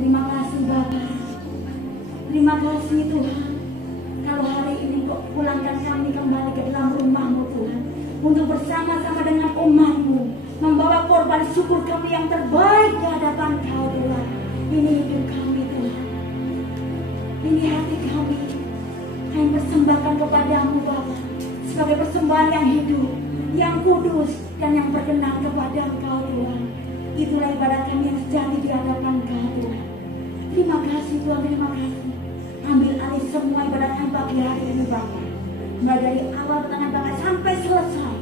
terima kasih Bapa. Terima kasih Tuhan. Kalau hari ini kok pulangkan kami kembali ke dalam rumah-Mu Tuhan, untuk bersama-sama dengan umat-Mu membawa korban syukur kami yang terbaik di hadapan Kau Tuhan. Ini hidup kami Tuhan, ini hati kami persembahkan kepadamu Bapa, sebagai persembahan yang hidup, yang kudus, dan yang berkenan kepada Engkau Tuhan. Itulah ibadat kami yang sejati di hadapan Kau Tuhan. Terima kasih Tuhan, terima kasih. Ambil alih semua ibadat kami pagi hari ini Bapa, mulai dari awal pertengahan sampai selesai.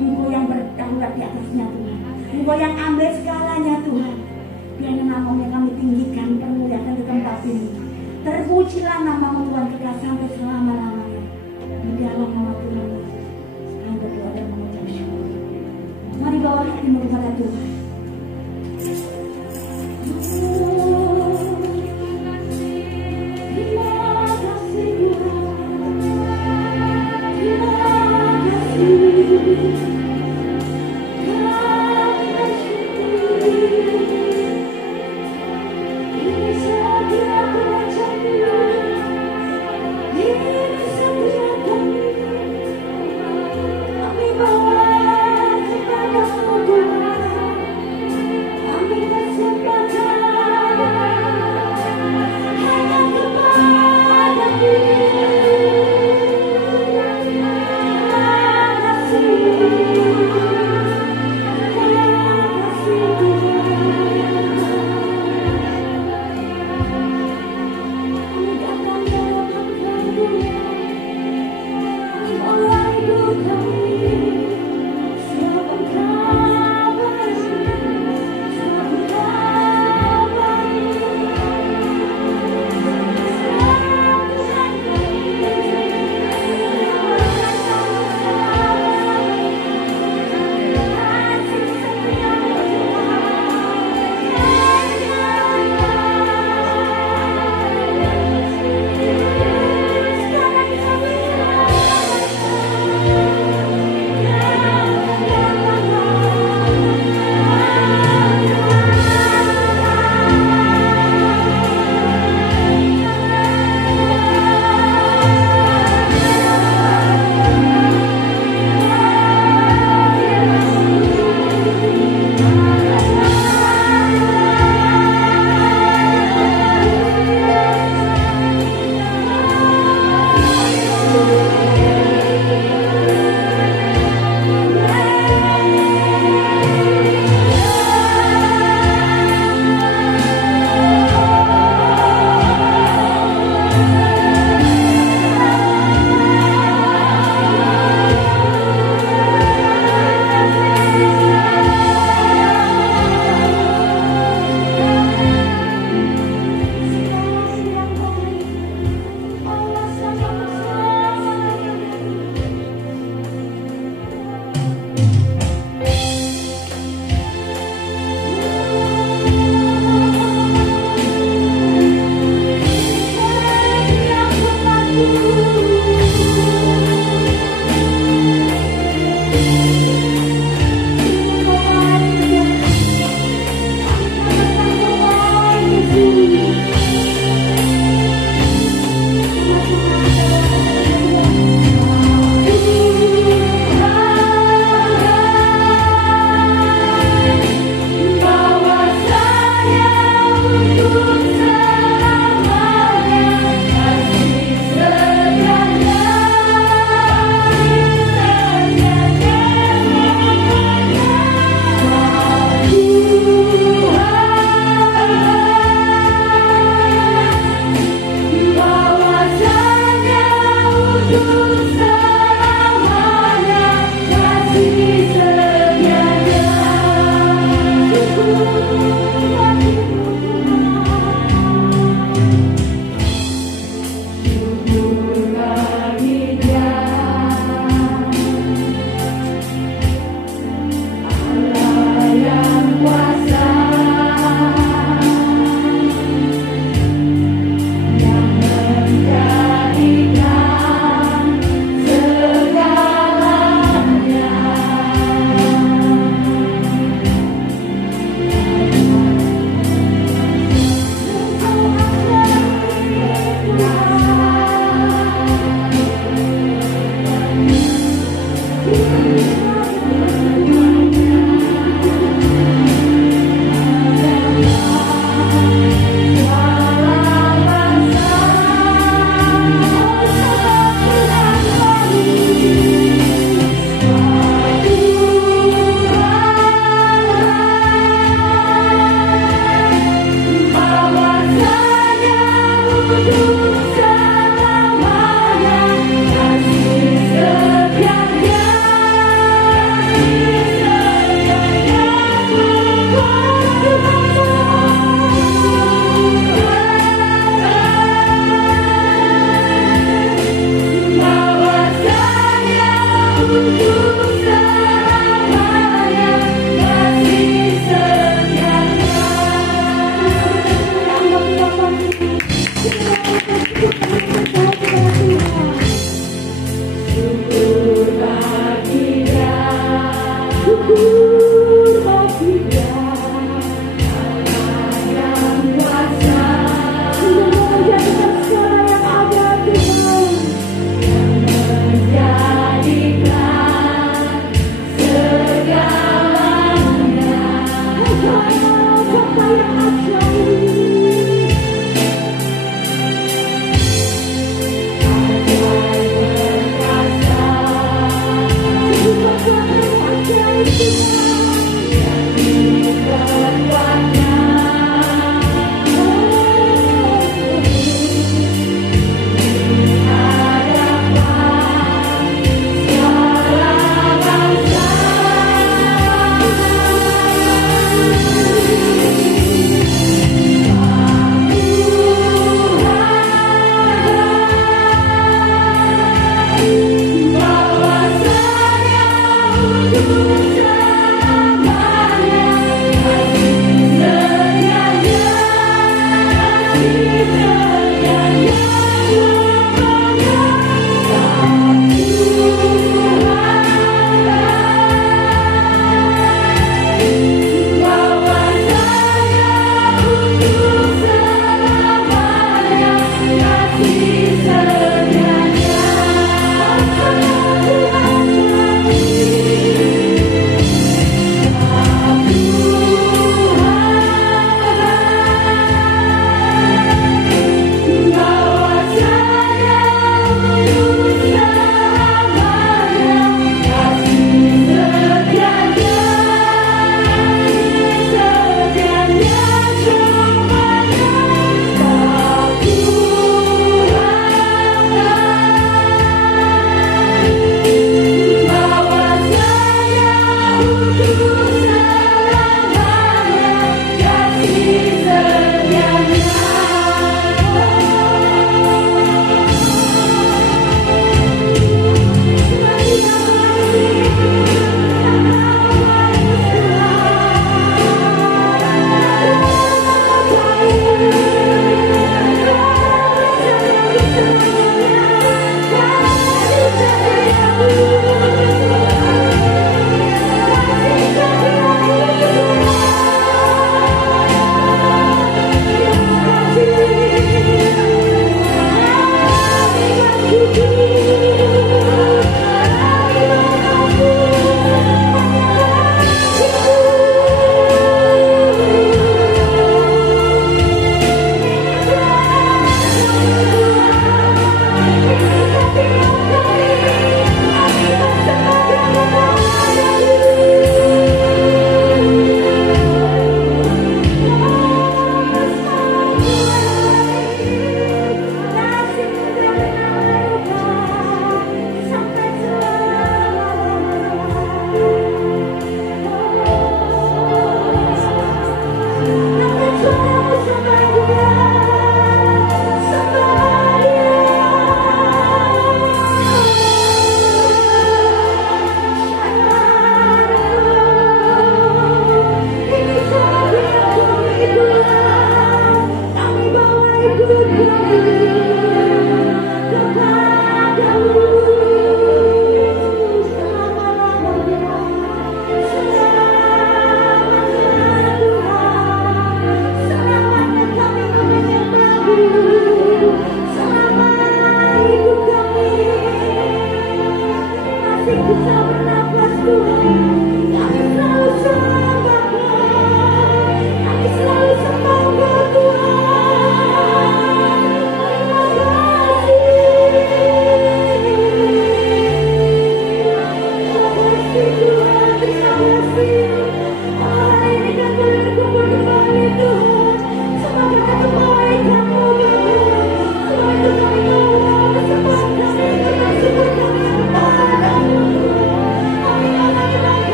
Engkau yang berdaulat di atasnya Tuhan, Engkau yang ambil segalanya Tuhan. Biarlah nama-Mu yang kami tinggikan, permuliakan di tempat ini. Terpujilah nama-Mu Tuhan kekal sampai selama-lamanya. Di dalam nama Tuhan kami berdoa dan mengucap syukur. Mari bawa hatimu kepada Tuhan.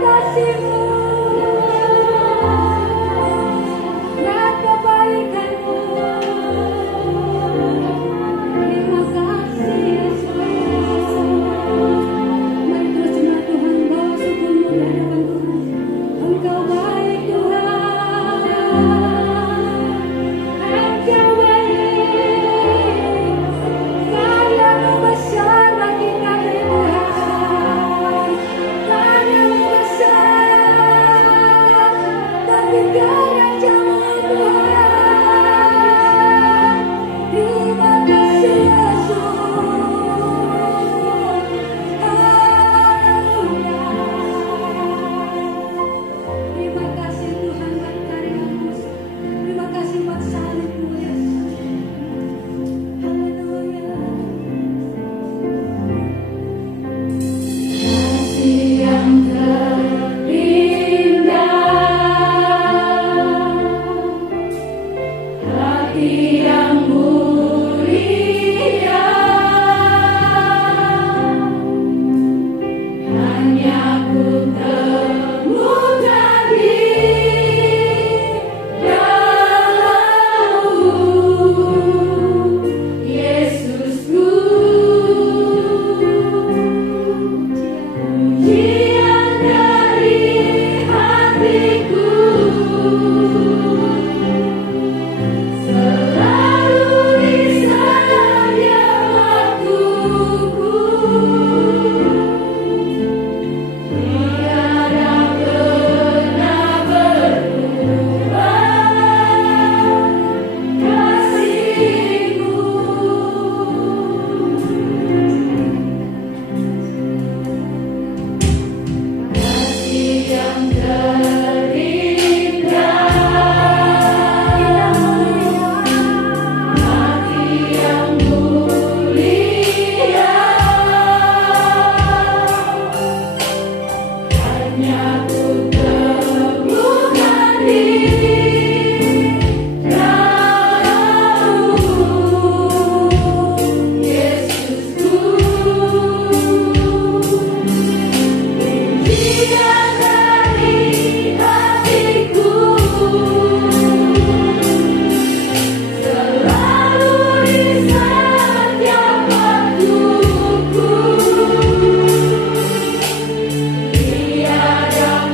kasih Tiada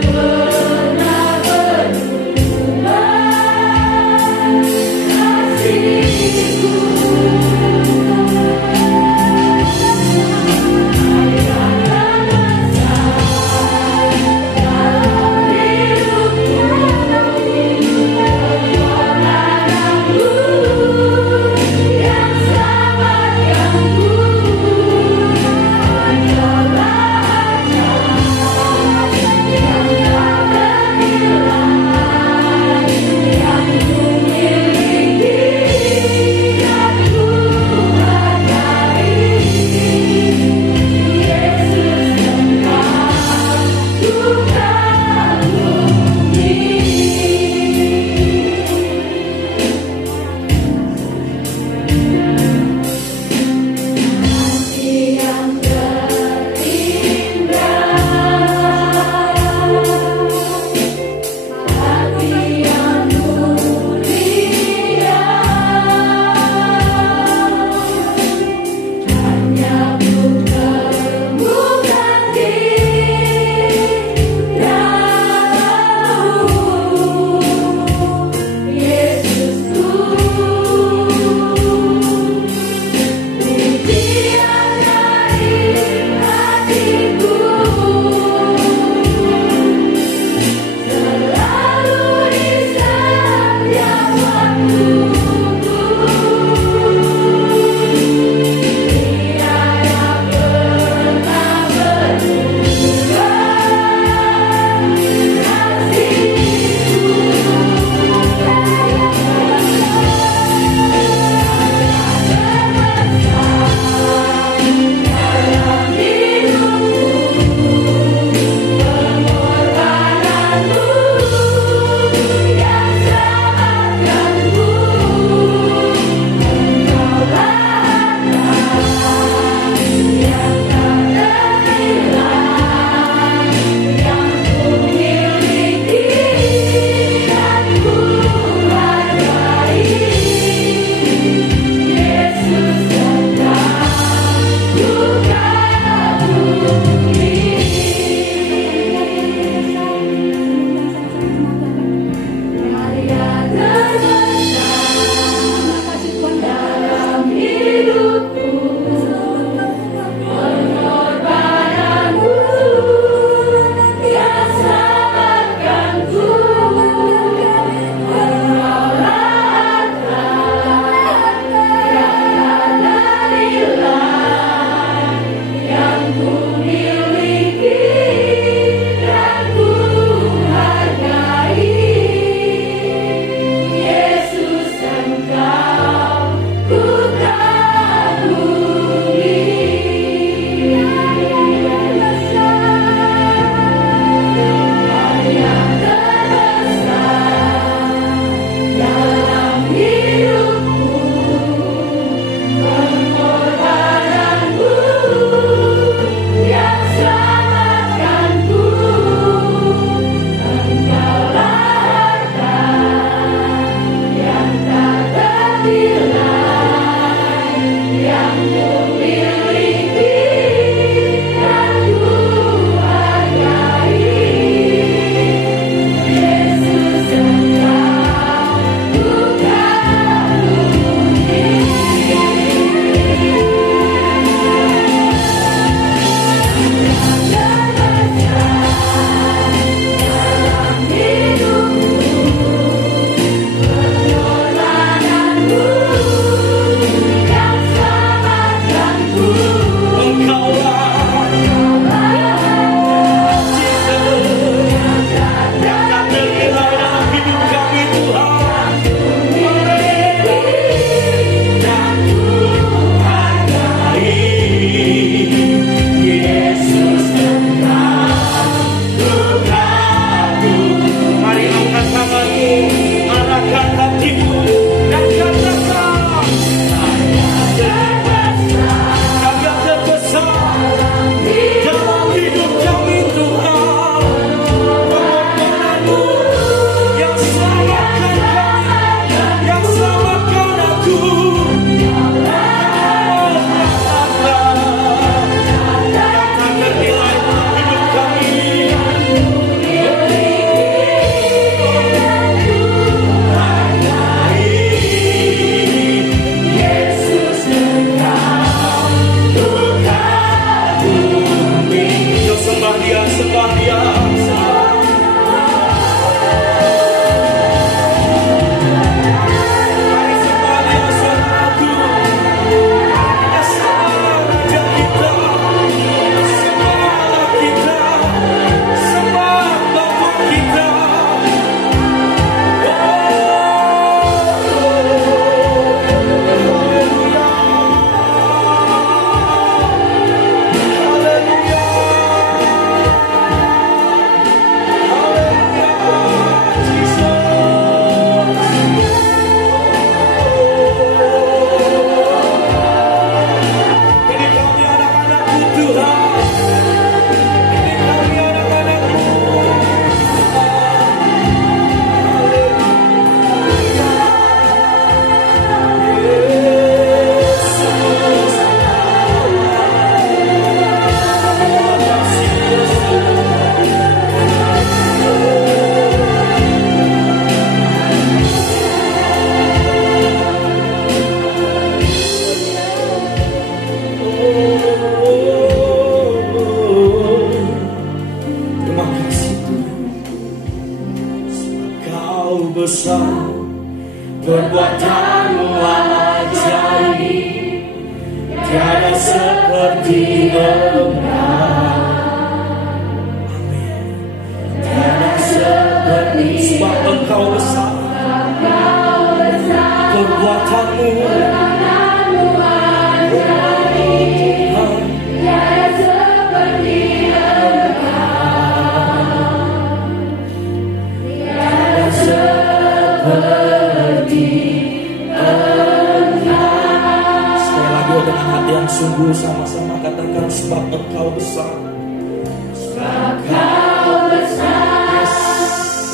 besar, perbuatanmu ajaib, tiada seperti Engkau. Amin. Tiada seperti, sebab Engkau besar, perbuatanmu ajaib, tiada seperti dengan hati yang sungguh sama-sama katakan, sebab Engkau besar, sebab Engkau besar,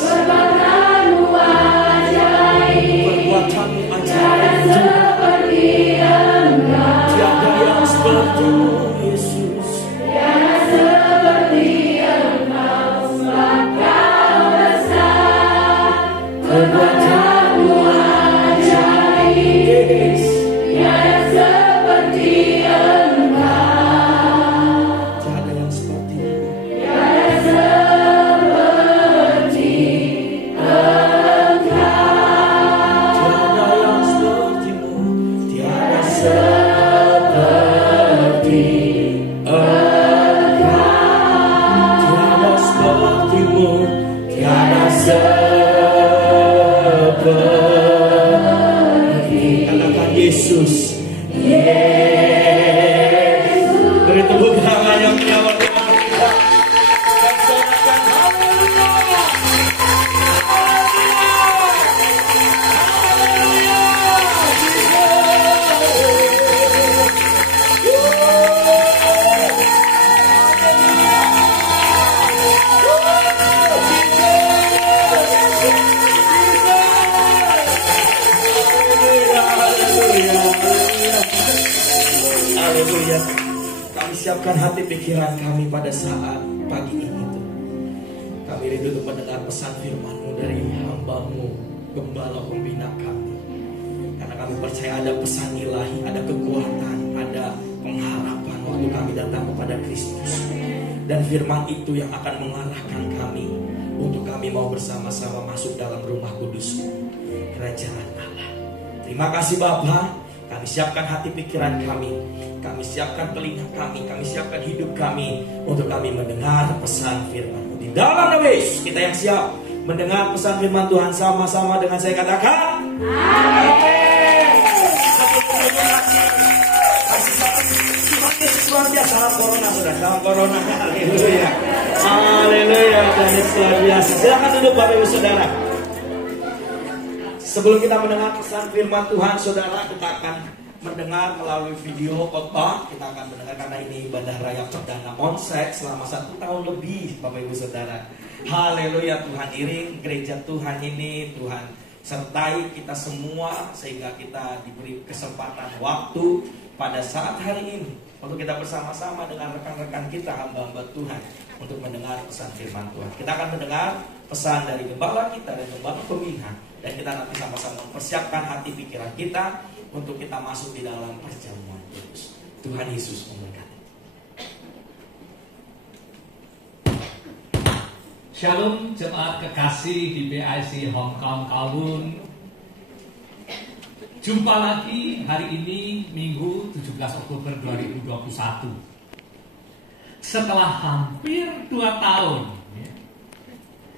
perbuatanmu ajaib, perbuatanmu ajaib, seperti Engkau, tiada yang seperti-Mu Yesus, tiada seperti Engkau, sebab Engkau besar, perbuatanmu ajaib, tiada seperti Yesus. Yesus. Beri tepuk tangan yang menyawat Tuhan kita. Dan sorakan haleluya. Haleluya. Kami siapkan hati pikiran kami pada saat pagi ini Tuhan. Kami rindu untuk mendengar pesan firman-Mu dari hamba-Mu, Gembala Pembina kami. Karena kami percaya ada pesan ilahi, ada kekuatan, ada pengharapan waktu kami datang kepada Kristus. Dan firman itu yang akan mengarahkan kami untuk kami mau bersama-sama masuk dalam rumah kudus-Mu, kerajaan Allah. Terima kasih Bapa. Kami siapkan hati pikiran kami siapkan telinga kami siapkan hidup kami untuk kami mendengar pesan firman-Mu. Di dalam nama Yesus kita yang siap mendengar pesan firman Tuhan, sama-sama dengan saya katakan amin. Tuhan Yesus luar biasa. Salam corona sudah, salam corona. Haleluya, haleluya. Tuhan Yesus luar biasa. Silakan duduk Bapak Ibu Saudara. Sebelum kita mendengar pesan firman Tuhan, saudara, kita akan mendengar melalui video khotbah. Kita akan mendengar karena ini ibadah raya perdana onsite selama 1 tahun lebih, Bapak Ibu Saudara. Haleluya, Tuhan iring gereja Tuhan ini, Tuhan sertai kita semua sehingga kita diberi kesempatan waktu pada saat hari ini untuk kita bersama-sama dengan rekan-rekan kita, hamba-hamba Tuhan, untuk mendengar pesan firman Tuhan. Kita akan mendengar pesan dari gembala kita dan gembala pembina. Dan kita nanti sama-sama mempersiapkan hati pikiran kita untuk kita masuk di dalam perjamuan kudus. Tuhan Yesus memberkati. Shalom jemaat kekasih di PIC Hong Kong Kowloon. Jumpa lagi hari ini Minggu 17 Oktober 2021. Setelah hampir 2 tahun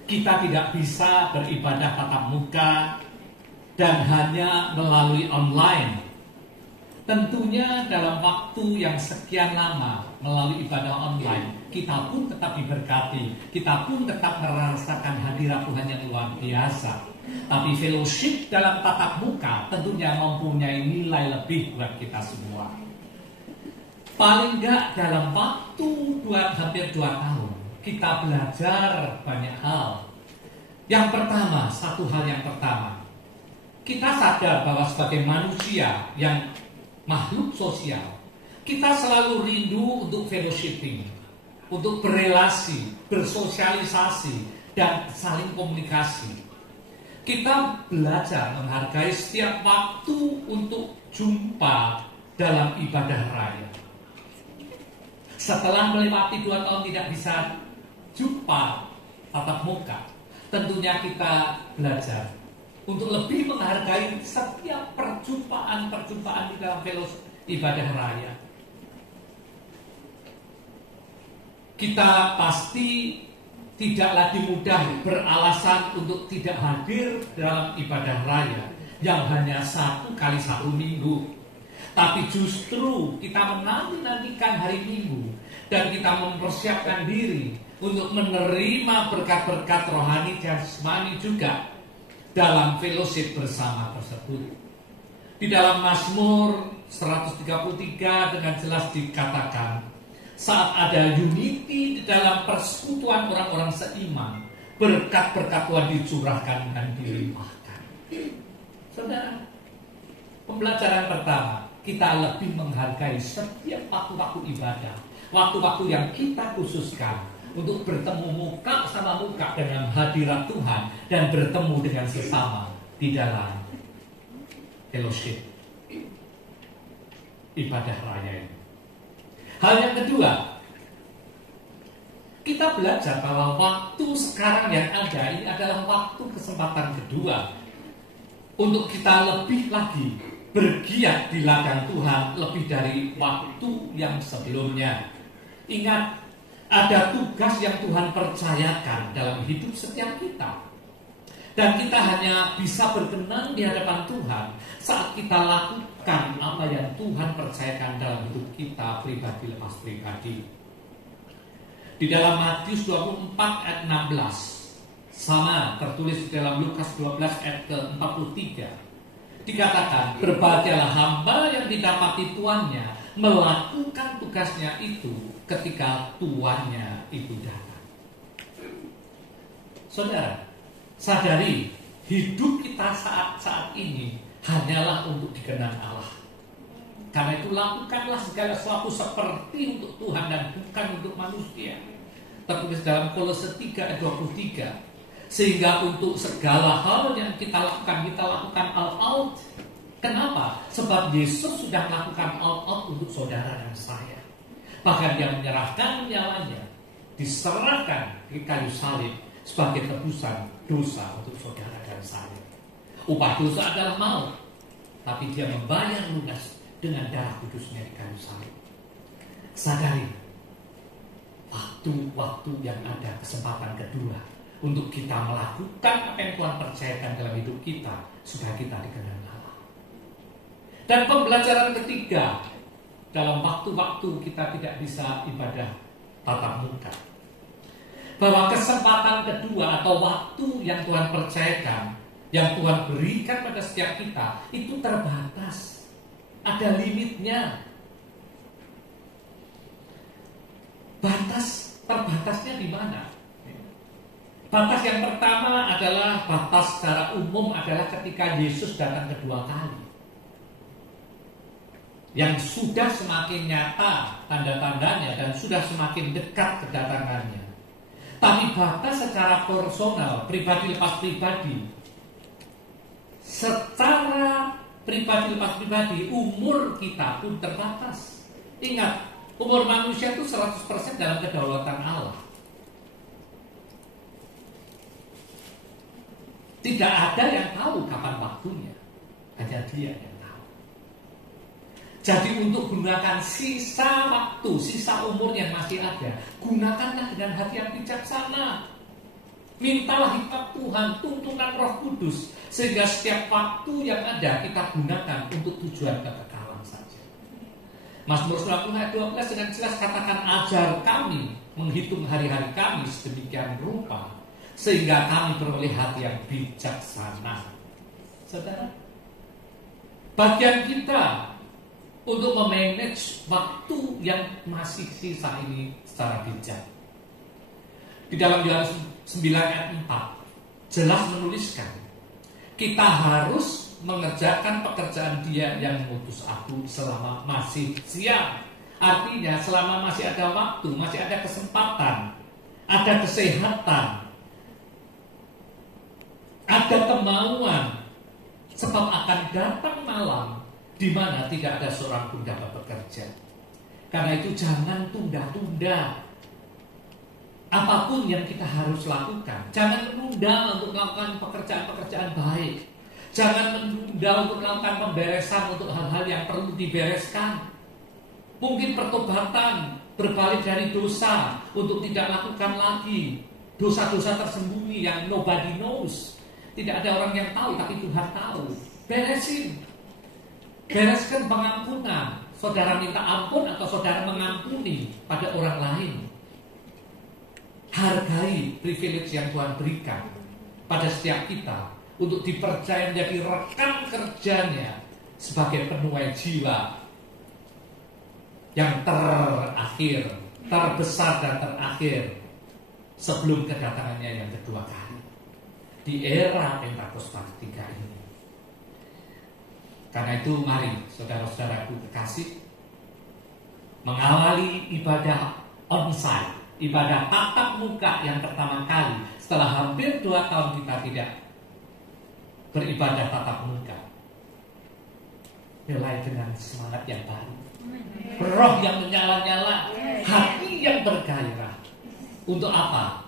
kita tidak bisa beribadah tatap muka dan hanya melalui online. Tentunya dalam waktu yang sekian lama melalui ibadah online, kita pun tetap diberkati, kita pun tetap merasakan hadirat Tuhan yang luar biasa. Tapi fellowship dalam tatap muka tentunya mempunyai nilai lebih buat kita semua. Paling enggak dalam waktu hampir 2 tahun, kita belajar banyak hal. Yang pertama, satu hal yang pertama, kita sadar bahwa sebagai manusia yang makhluk sosial, kita selalu rindu untuk fellowshipping, untuk berelasi, bersosialisasi, dan saling komunikasi. Kita belajar menghargai setiap waktu untuk jumpa dalam ibadah raya. Setelah melewati 2 tahun tidak bisa jumpa tatap muka, tentunya kita belajar untuk lebih menghargai setiap perjumpaan-perjumpaan di dalam fellowship ibadah raya. Kita pasti tidak lagi mudah beralasan untuk tidak hadir dalam ibadah raya yang hanya 1 kali 1 minggu. Tapi justru kita menanti-nantikan hari Minggu dan kita mempersiapkan diri untuk menerima berkat-berkat rohani dan jasmani juga dalam fellowship bersama tersebut. Di dalam Mazmur 133 dengan jelas dikatakan, saat ada unity di dalam persekutuan orang-orang seiman, berkat-berkat Tuhan dicurahkan dan dilimpahkan. Saudara, pembelajaran pertama, kita lebih menghargai setiap waktu-waktu ibadah, waktu-waktu yang kita khususkan untuk bertemu muka sama muka dengan hadirat Tuhan dan bertemu dengan sesama di dalam fellowship ibadah raya ini. Hal yang kedua, kita belajar bahwa waktu sekarang yang ada ini adalah waktu kesempatan kedua untuk kita lebih lagi bergiat di ladang Tuhan lebih dari waktu yang sebelumnya. Ingat, ada tugas yang Tuhan percayakan dalam hidup setiap kita. Dan kita hanya bisa berkenan di hadapan Tuhan saat kita lakukan apa yang Tuhan percayakan dalam hidup kita pribadi lepas pribadi. Di dalam Matius 24 ayat 16, sama tertulis di dalam Lukas 12 ayat ke-43, dikatakan, berbahagialah hamba yang didapati tuannya melakukan tugasnya itu ketika tuannya itu datang. Saudara, sadari hidup kita saat ini hanyalah untuk dikenang Allah. Karena itu lakukanlah segala sesuatu seperti untuk Tuhan dan bukan untuk manusia. Tertulis dalam Kolose 3 ayat 23. Sehingga untuk segala hal yang kita lakukan all out. Kenapa? Sebab Yesus sudah melakukan all out untuk saudara dan saya. Bahkan dia menyerahkan nyawanya, diserahkan di kayu salib sebagai tebusan dosa untuk saudara dan saya. Upah dosa adalah maut, tapi dia membayar lunas dengan darah kudusnya di kayu salib. Sadari, waktu-waktu yang ada kesempatan kedua untuk kita melakukan apa yang Tuhan percayakan dalam hidup kita supaya kita dikenal Allah. Dan pembelajaran ketiga, dalam waktu-waktu kita tidak bisa ibadah tatap muka, bahwa kesempatan kedua atau waktu yang Tuhan percayakan, yang Tuhan berikan pada setiap kita, itu terbatas. Ada limitnya. Terbatasnya di mana? Batas yang pertama adalah batas secara umum adalah ketika Yesus datang kedua kali. Yang sudah semakin nyata tanda-tandanya dan sudah semakin dekat kedatangannya. Tapi batas secara personal, pribadi lepas pribadi, secara pribadi lepas pribadi, umur kita pun terbatas. Ingat, umur manusia itu 100% dalam kedaulatan Allah. Tidak ada yang tahu kapan waktunya, hanya Dia yang tahu. Jadi untuk gunakan sisa waktu, sisa umur yang masih ada, gunakanlah dengan hati yang bijaksana. Mintalah hikmat Tuhan, tuntunan Roh Kudus, sehingga setiap waktu yang ada kita gunakan untuk tujuan kekekalan saja. Mazmur 90 ayat 12 dengan jelas katakan, ajar kami menghitung hari-hari kami sedemikian rupa, sehingga kami beroleh hati yang bijaksana. Saudara, bagian kita untuk memanage waktu yang masih sisa ini secara bijak. Di dalam Yohanes 9 ayat 4 jelas menuliskan, kita harus mengerjakan pekerjaan Dia yang mengutus aku selama masih siang. Artinya selama masih ada waktu, masih ada kesempatan, ada kesehatan, ada kemauan, sebab akan datang malam di mana tidak ada seorang pun dapat bekerja. Karena itu jangan tunda-tunda apapun yang kita harus lakukan. Jangan menunda untuk melakukan pekerjaan-pekerjaan baik. Jangan menunda untuk melakukan pemberesan untuk hal-hal yang perlu dibereskan. Mungkin pertobatan, berbalik dari dosa untuk tidak lakukan lagi dosa-dosa tersembunyi yang nobody knows. Tidak ada orang yang tahu, tapi Tuhan tahu. Bereskan pengampunan. Saudara minta ampun atau saudara mengampuni pada orang lain. Hargai privilege yang Tuhan berikan pada setiap kita untuk dipercaya menjadi rekan kerjanya sebagai penuai jiwa yang terakhir, terbesar dan terakhir sebelum kedatangannya yang kedua kali di era Pentakosta ketiga ini. Karena itu mari saudara-saudaraku kekasih, mengawali ibadah onsite, ibadah tatap muka yang pertama kali setelah hampir 2 tahun kita tidak beribadah tatap muka. Mulai dengan semangat yang baru, roh yang menyala-nyala, hati yang bergairah. Untuk apa?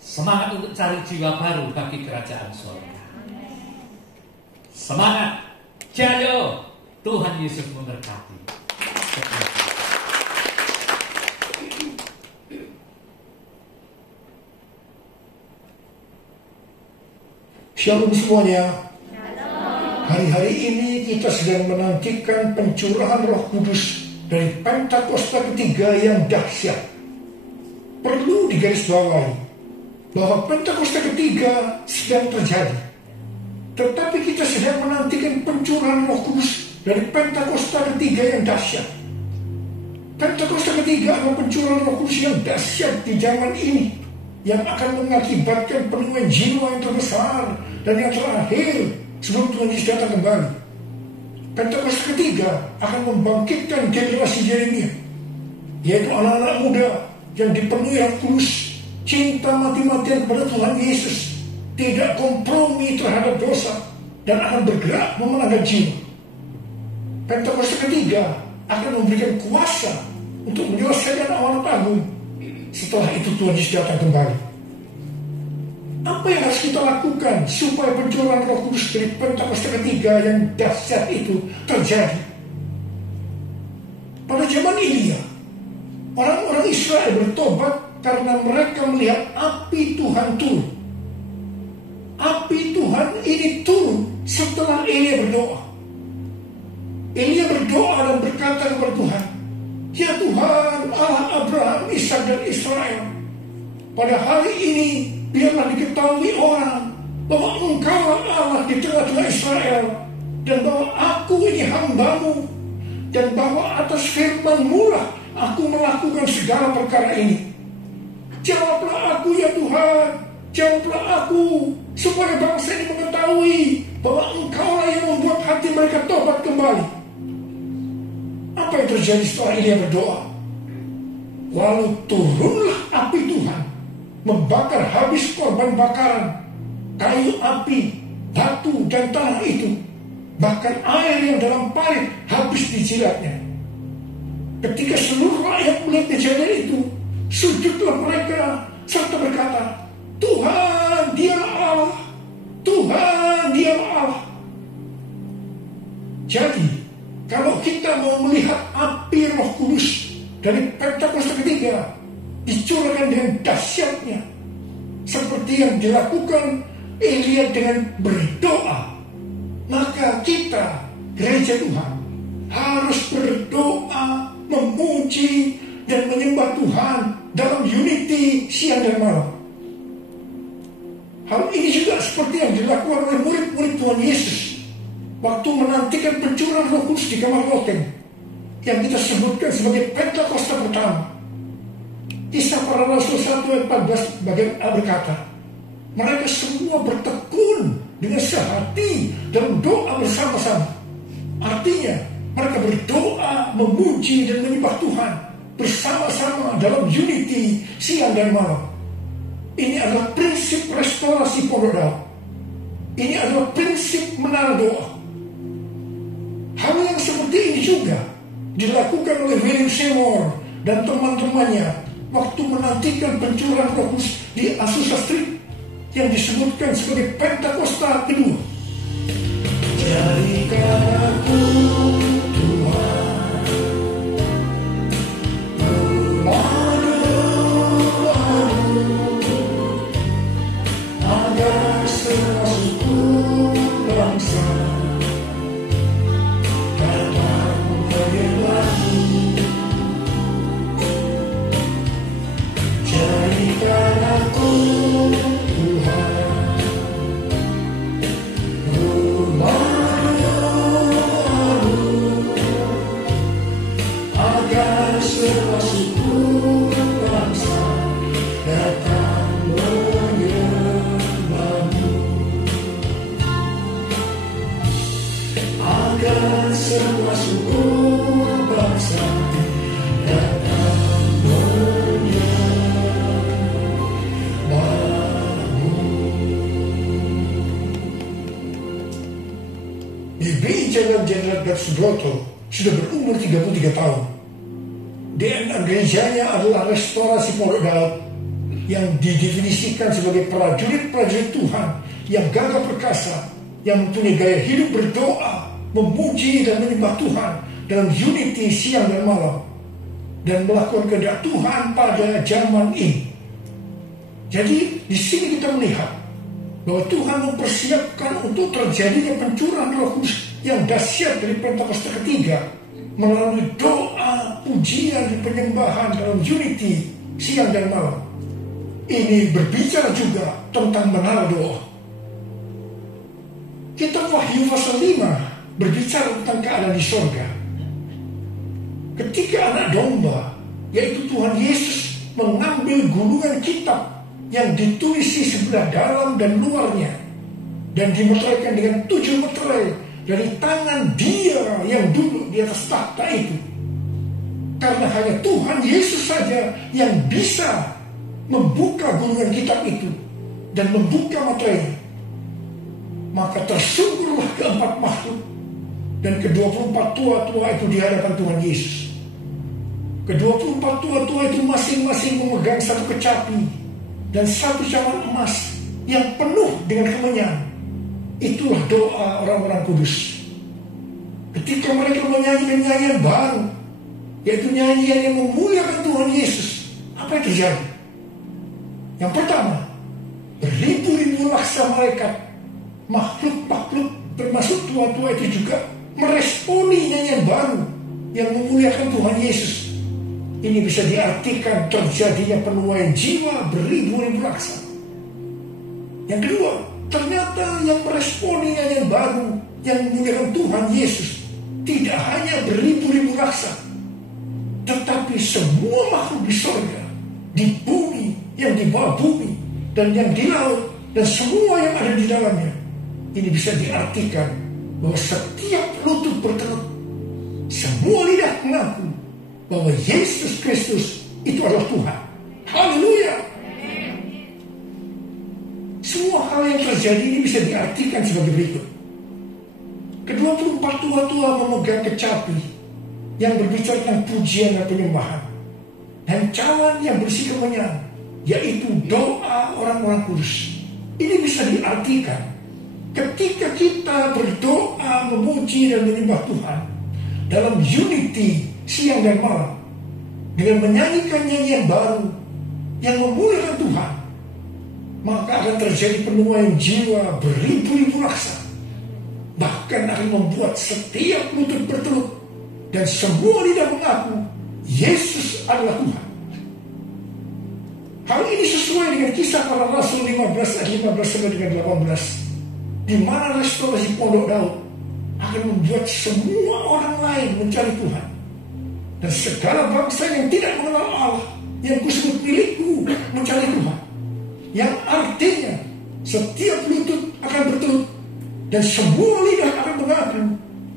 Semangat untuk cari jiwa baru bagi kerajaan surga. Semangat, jayo, Tuhan Yesus memberkati. Shalom semuanya. Hari-hari ini kita sedang menantikan pencurahan Roh Kudus dari Pentakosta ketiga yang dahsyat. Perlu digarisbawahi bahwa Pentakosta ketiga sedang terjadi, tetapi kita sedang menantikan pencurahan Roh Kudus dari Pentakosta ketiga yang dahsyat. Pentakosta ketiga adalah pencurahan Roh Kudus yang dahsyat di zaman ini, yang akan mengakibatkan penuaian jiwa yang terbesar dan yang terakhir sebelum Tuhan Yesus datang kembali. Pentakosta ketiga akan membangkitkan generasi Yeremia, yaitu anak-anak muda yang dipenuhi Roh Kudus, cinta mati-matian kepada Tuhan Yesus, tidak kompromi terhadap dosa, dan akan bergerak memenangkan jiwa. Pentakosta ketiga akan memberikan kuasa untuk menyelesaikan amanat agung. Setelah itu Tuhan Yesus datang kembali. Apa yang harus kita lakukan supaya pencurahan Roh Kudus dari Pentakosta ketiga yang dahsyat itu terjadi? Pada zaman Elia, orang-orang Israel bertobat karena mereka melihat api Tuhan turun. Api Tuhan ini turun setelah Elia berdoa. Elia berdoa dan berkata kepada Tuhan, "Ya Tuhan, Allah Abraham, Ishak dan Israel, pada hari ini biarlah diketahui orang bahwa Engkau Allah di tengah-tengah Israel, dan bahwa aku ini hamba-Mu, dan bahwa atas firman-Mu lah aku melakukan segala perkara ini. Jawablah aku ya Tuhan, jawablah aku, supaya bangsa ini mengetahui bahwa Engkau lah yang membuat hati mereka tobat kembali." Apa yang terjadi setelah Elia berdoa? Lalu turunlah api Tuhan, membakar habis korban bakaran, kayu api, batu dan tanah itu. Bahkan air yang dalam parit habis dijilatnya. Ketika seluruh rakyat melihat kejadian itu, sujudlah mereka serta berkata, "Tuhan, Dialah Allah, Tuhan, Dialah Allah." Jadi, kalau kita mau melihat api Roh Kudus dari Pentakosta ketiga dicurahkan dengan dahsyatnya, seperti yang dilakukan Elia dengan berdoa, maka kita, gereja Tuhan, harus berdoa, memuji dan menyembah Tuhan dalam unity siang dan malam. Hal ini juga seperti yang dilakukan oleh murid-murid Tuhan Yesus waktu menantikan pencurahan Roh Kudus di kamar loteng, yang kita sebutkan sebagai Pentakosta pertama. Kisah Para Rasul 1 ayat 14 bagian A berkata, mereka semua bertekun dengan sehati dalam doa bersama-sama. Artinya mereka berdoa, memuji dan menyembah Tuhan bersama-sama dalam unity siang dan malam. Ini adalah prinsip restorasi pondok daun. Ini adalah prinsip menara doa. Hal yang seperti ini juga dilakukan oleh William Seymour dan teman-temannya waktu menantikan pencurahan Roh Kudus di Azusa Street yang disebutkan sebagai Pentakosta kedua. GBI Jalan Jenderal Gatot Subroto sudah berumur 33 tahun. DNA gerejanya adalah restorasi Pondok Daud yang didefinisikan sebagai prajurit-prajurit Tuhan yang gagah perkasa, yang mempunyai gaya hidup berdoa, memuji dan menyembah Tuhan dalam unity siang dan malam, dan melakukan kehendak Tuhan pada zaman ini. Jadi di sini kita melihat bahwa Tuhan mempersiapkan untuk terjadinya pencurahan Roh Kudus yang dahsyat dari Pentakosta ketiga melalui doa, pujian, dan penyembahan dalam unity siang dan malam. Ini berbicara juga tentang menara doa. Kitab Wahyu pasal 5 berbicara tentang keadaan di sorga. Ketika anak domba, yaitu Tuhan Yesus, mengambil gulungan kitab yang dituisi sebelah dalam dan luarnya, dan dimeteraikan dengan 7 meterai dari tangan Dia yang duduk di atas takhta itu. Karena hanya Tuhan Yesus saja yang bisa membuka gulungan kitab itu dan membuka meterainya. Maka tersungkurlah keempat makhluk dan ke-24 tua-tua itu di hadapan Tuhan Yesus. Ke-24 tua-tua itu masing-masing memegang satu kecapi dan satu cawan emas yang penuh dengan kemenyan. Itulah doa orang-orang kudus. Ketika mereka menyanyikan nyanyian baru, yaitu nyanyian yang memuliakan Tuhan Yesus, apa yang terjadi? Yang pertama, beribu-ribu laksa malaikat, makhluk-makhluk termasuk tua-tua itu juga meresponi nyanyian baru yang memuliakan Tuhan Yesus. Ini bisa diartikan terjadinya penuaian jiwa beribu-ribu laksa. Yang kedua, ternyata yang meresponi nyanyian baru yang memuliakan Tuhan Yesus tidak hanya beribu-ribu laksa, tetapi semua makhluk di surga, di bumi, yang di bawah bumi, dan yang di laut, dan semua yang ada di dalamnya. Ini bisa diartikan bahwa setiap lutut berteluk, semua lidah mengaku bahwa Yesus Kristus itu adalah Tuhan. Haleluya. Semua hal yang terjadi ini bisa diartikan sebagai berikut. Ke-24 tua-tua memegang kecapi yang berbicara tentang pujian dan penyembahan, dan cawan yang berisi kemenyan, yaitu doa orang-orang kudus. Ini bisa diartikan ketika kita berdoa, memuji dan menyembah Tuhan dalam unity siang dan malam, dengan menyanyikan nyanyian baru yang memuliakan Tuhan, maka akan terjadi penuaian jiwa beribu-ribu laksa. Bahkan akan membuat setiap lutut berteluk dan semua lidah mengaku Yesus adalah Tuhan. Hal ini sesuai dengan Kisah Para Rasul 15 ayat 15 sampai dengan 18, di mana restorasi Pondok Daud akan membuat semua orang lain mencari Tuhan, dan segala bangsa yang tidak mengenal Allah, yang kusebut milikku, mencari Tuhan. Yang artinya setiap lutut akan berteluk dan semua lidah akan mengaku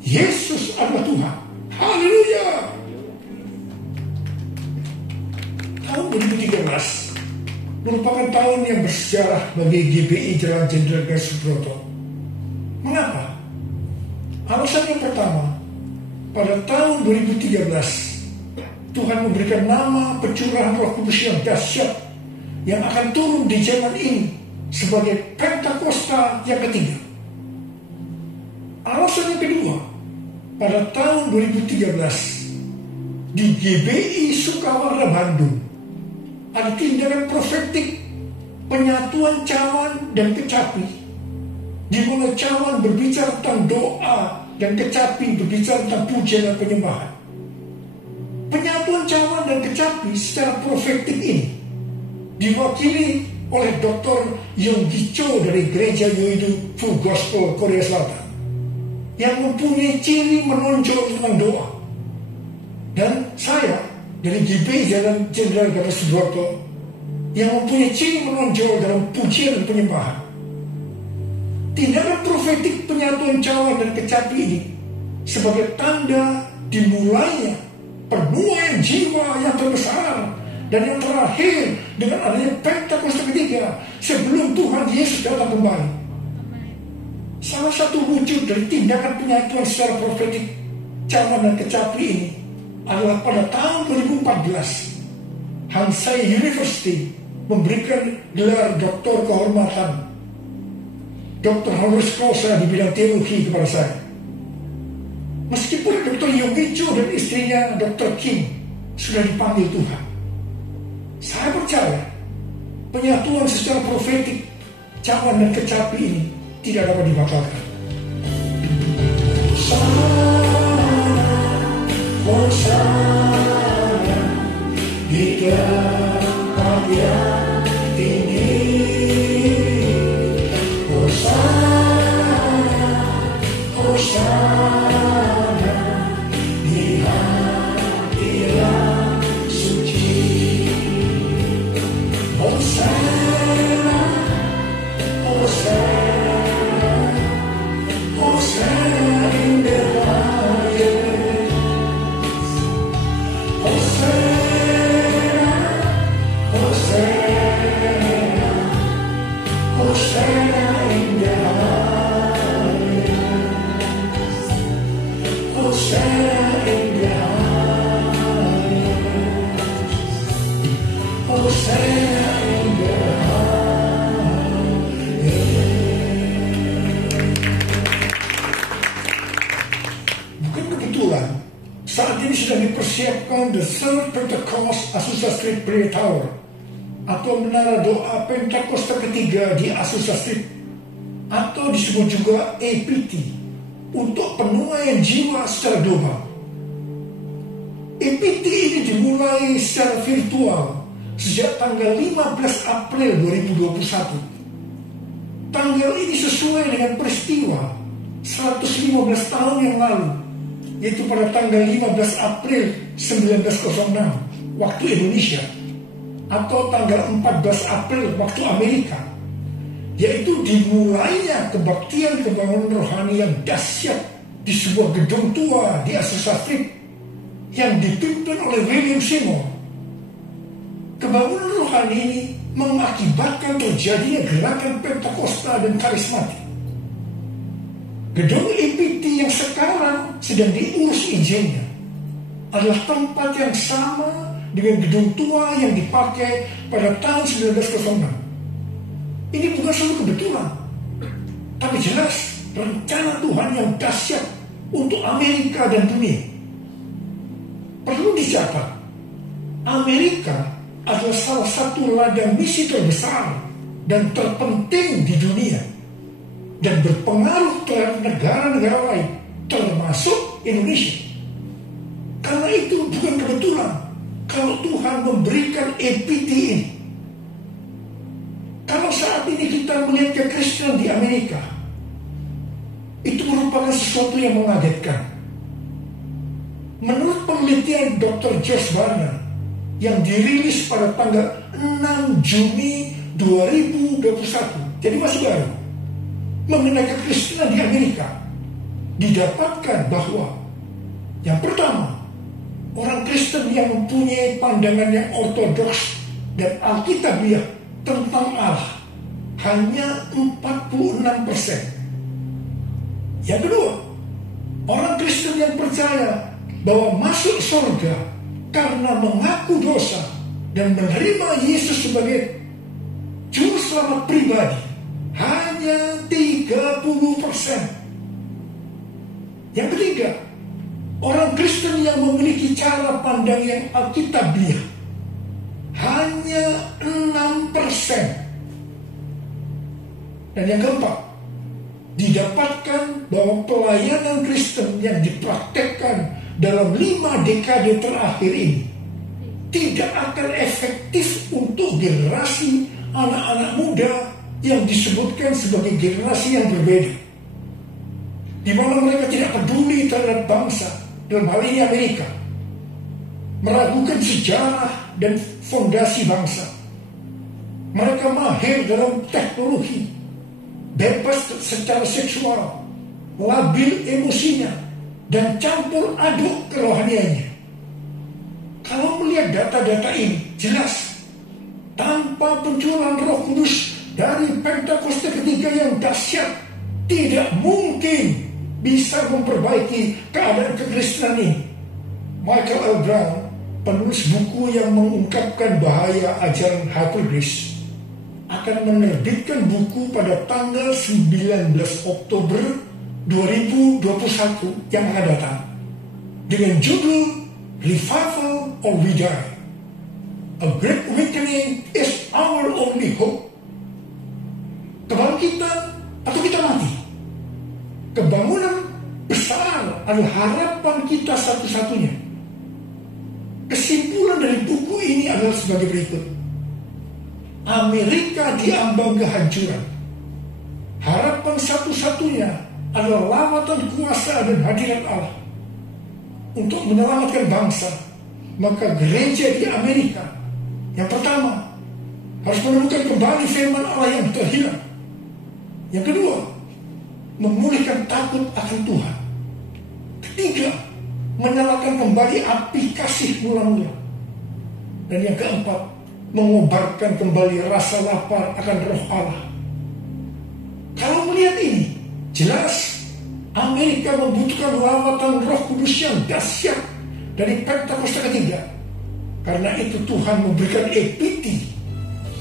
Yesus adalah Tuhan. Haleluya. Tahun 2013 merupakan tahun yang bersejarah bagi GBI Jalan Jenderal Gatot Subroto. Mengapa? Alasan yang pertama, pada tahun 2013 Tuhan memberikan nama pencurahan Roh Kudus yang dahsyat yang akan turun di zaman ini sebagai Pentakosta yang ketiga. Alasan yang kedua, pada tahun 2013 di GBI Sukawarna Bandung ada tindakan profetik penyatuan cawan dan kecapi, di mana cawan berbicara tentang doa dan kecapi berbicara tentang pujian dan penyembahan. Penyatuan cawan dan kecapi secara profetik ini diwakili oleh Dr. Yonggi Cho dari Gereja Yoido Full Gospel Korea Selatan, yang mempunyai ciri menonjol tentang doa. Dan saya dari GBI Jalan Jenderal Gatot Subroto yang mempunyai ciri menonjol dalam pujian dan penyembahan. Tindakan profetik penyatuan cawan dan kecapi ini sebagai tanda dimulainya penuaian jiwa yang terbesar dan yang terakhir dengan adanya Pentakosta ketiga sebelum Tuhan Yesus datang kembali. Salah satu wujud dari tindakan penyatuan secara profetik cawan dan kecapi ini adalah pada tahun 2014 Hansai University memberikan gelar doktor kehormatan, doktor honoris causa di bidang teologi kepada saya. Meskipun Dr. Yogicho dan istrinya Dr. Kim sudah dipanggil Tuhan, saya percaya penyatuan secara profetik cawan dan kecapi ini tidak dapat dibatalkan. Hosana di tempat yang tinggi, Hosana, Hosana di hati yang suci, Hosana, Hosana, Hosana in the highest, Hosana, Hosana, Hosana in the highest, Hosana in the highest, Hosana in the saat ini sedang dipersiapkan The Third Pentecost Azusa Street Prayer Tower atau menara doa Pentakosta ketiga di Azusa Street, atau disebut juga APT, untuk penuaian jiwa secara global. APT ini dimulai secara virtual sejak tanggal 15 April 2021. Tanggal ini sesuai dengan peristiwa 115 tahun yang lalu, yaitu pada tanggal 15 April 1906 waktu Indonesia, atau tanggal 14 April waktu Amerika, yaitu dimulainya kebaktian kebangunan rohani yang dahsyat di sebuah gedung tua di Azusa Street yang dipimpin oleh William Seymour. Kebangunan rohani ini mengakibatkan terjadinya gerakan Pentakosta dan karismatik. Gedung APT yang sekarang sedang diurus izinnya adalah tempat yang sama dengan gedung tua yang dipakai pada tahun 1906. Ini bukan suatu kebetulan, tapi jelas rencana Tuhan yang dahsyat untuk Amerika dan dunia. Perlu dicatat, Amerika adalah salah satu ladang misi terbesar dan terpenting di dunia, dan berpengaruh terhadap negara-negara lain, termasuk Indonesia. Karena itu bukan kebetulan kalau Tuhan memberikan APT ini. Kalau saat ini kita melihat kekristenan di Amerika, itu merupakan sesuatu yang mengagetkan. Menurut penelitian Dr. Josh Barna yang dirilis pada tanggal 6 Juni 2021, jadi masih baru, mengenai kekristenan di Amerika, didapatkan bahwa yang pertama, orang Kristen yang mempunyai pandangan yang ortodoks dan alkitabiah tentang Allah hanya 46%. Yang kedua, orang Kristen yang percaya bahwa masuk surga karena mengaku dosa dan menerima Yesus sebagai juru selamat pribadi hanya 30%. Yang ketiga, orang Kristen yang memiliki cara pandang yang alkitabiah hanya 6%. Dan yang keempat, didapatkan bahwa pelayanan Kristen yang dipraktekkan dalam 5 dekade terakhir ini tidak akan efektif untuk generasi anak-anak muda yang disebutkan sebagai generasi yang berbeda, di mana mereka tidak peduli terhadap bangsa, dalam hal ini Amerika, meragukan sejarah dan fondasi bangsa. Mereka mahir dalam teknologi, bebas secara seksual, labil emosinya, dan campur aduk kerohaniannya. Kalau melihat data-data ini, jelas tanpa pencurahan Roh Kudus dari Pentakosta ketiga yang dahsyat, tidak mungkin bisa memperbaiki keadaan kekristenan ini. Michael L. Brown, penulis buku yang mengungkapkan bahaya ajaran hypergrace, akan menerbitkan buku pada tanggal 19 Oktober 2021 yang akan datang dengan judul Revival or We Die. A Great Awakening is Our Only Hope. Kebangkitan atau kita mati. Kebangunan besar adalah harapan kita satu-satunya. Kesimpulan dari buku ini adalah sebagai berikut. Amerika diambang kehancuran. Harapan satu-satunya adalah lawatan kuasa dan hadirat Allah untuk menyelamatkan bangsa. Maka gereja di Amerika yang pertama harus menemukan kembali firman Allah yang terhilang. Yang kedua, memulihkan takut akan Tuhan. Ketiga, menyalakan kembali api kasih mula-mula. Dan yang keempat, mengobarkan kembali rasa lapar akan Roh Allah. Kalau melihat ini, jelas Amerika membutuhkan lawatan Roh Kudus yang dahsyat dari Pentakosta ketiga. Karena itu Tuhan memberikan epiti,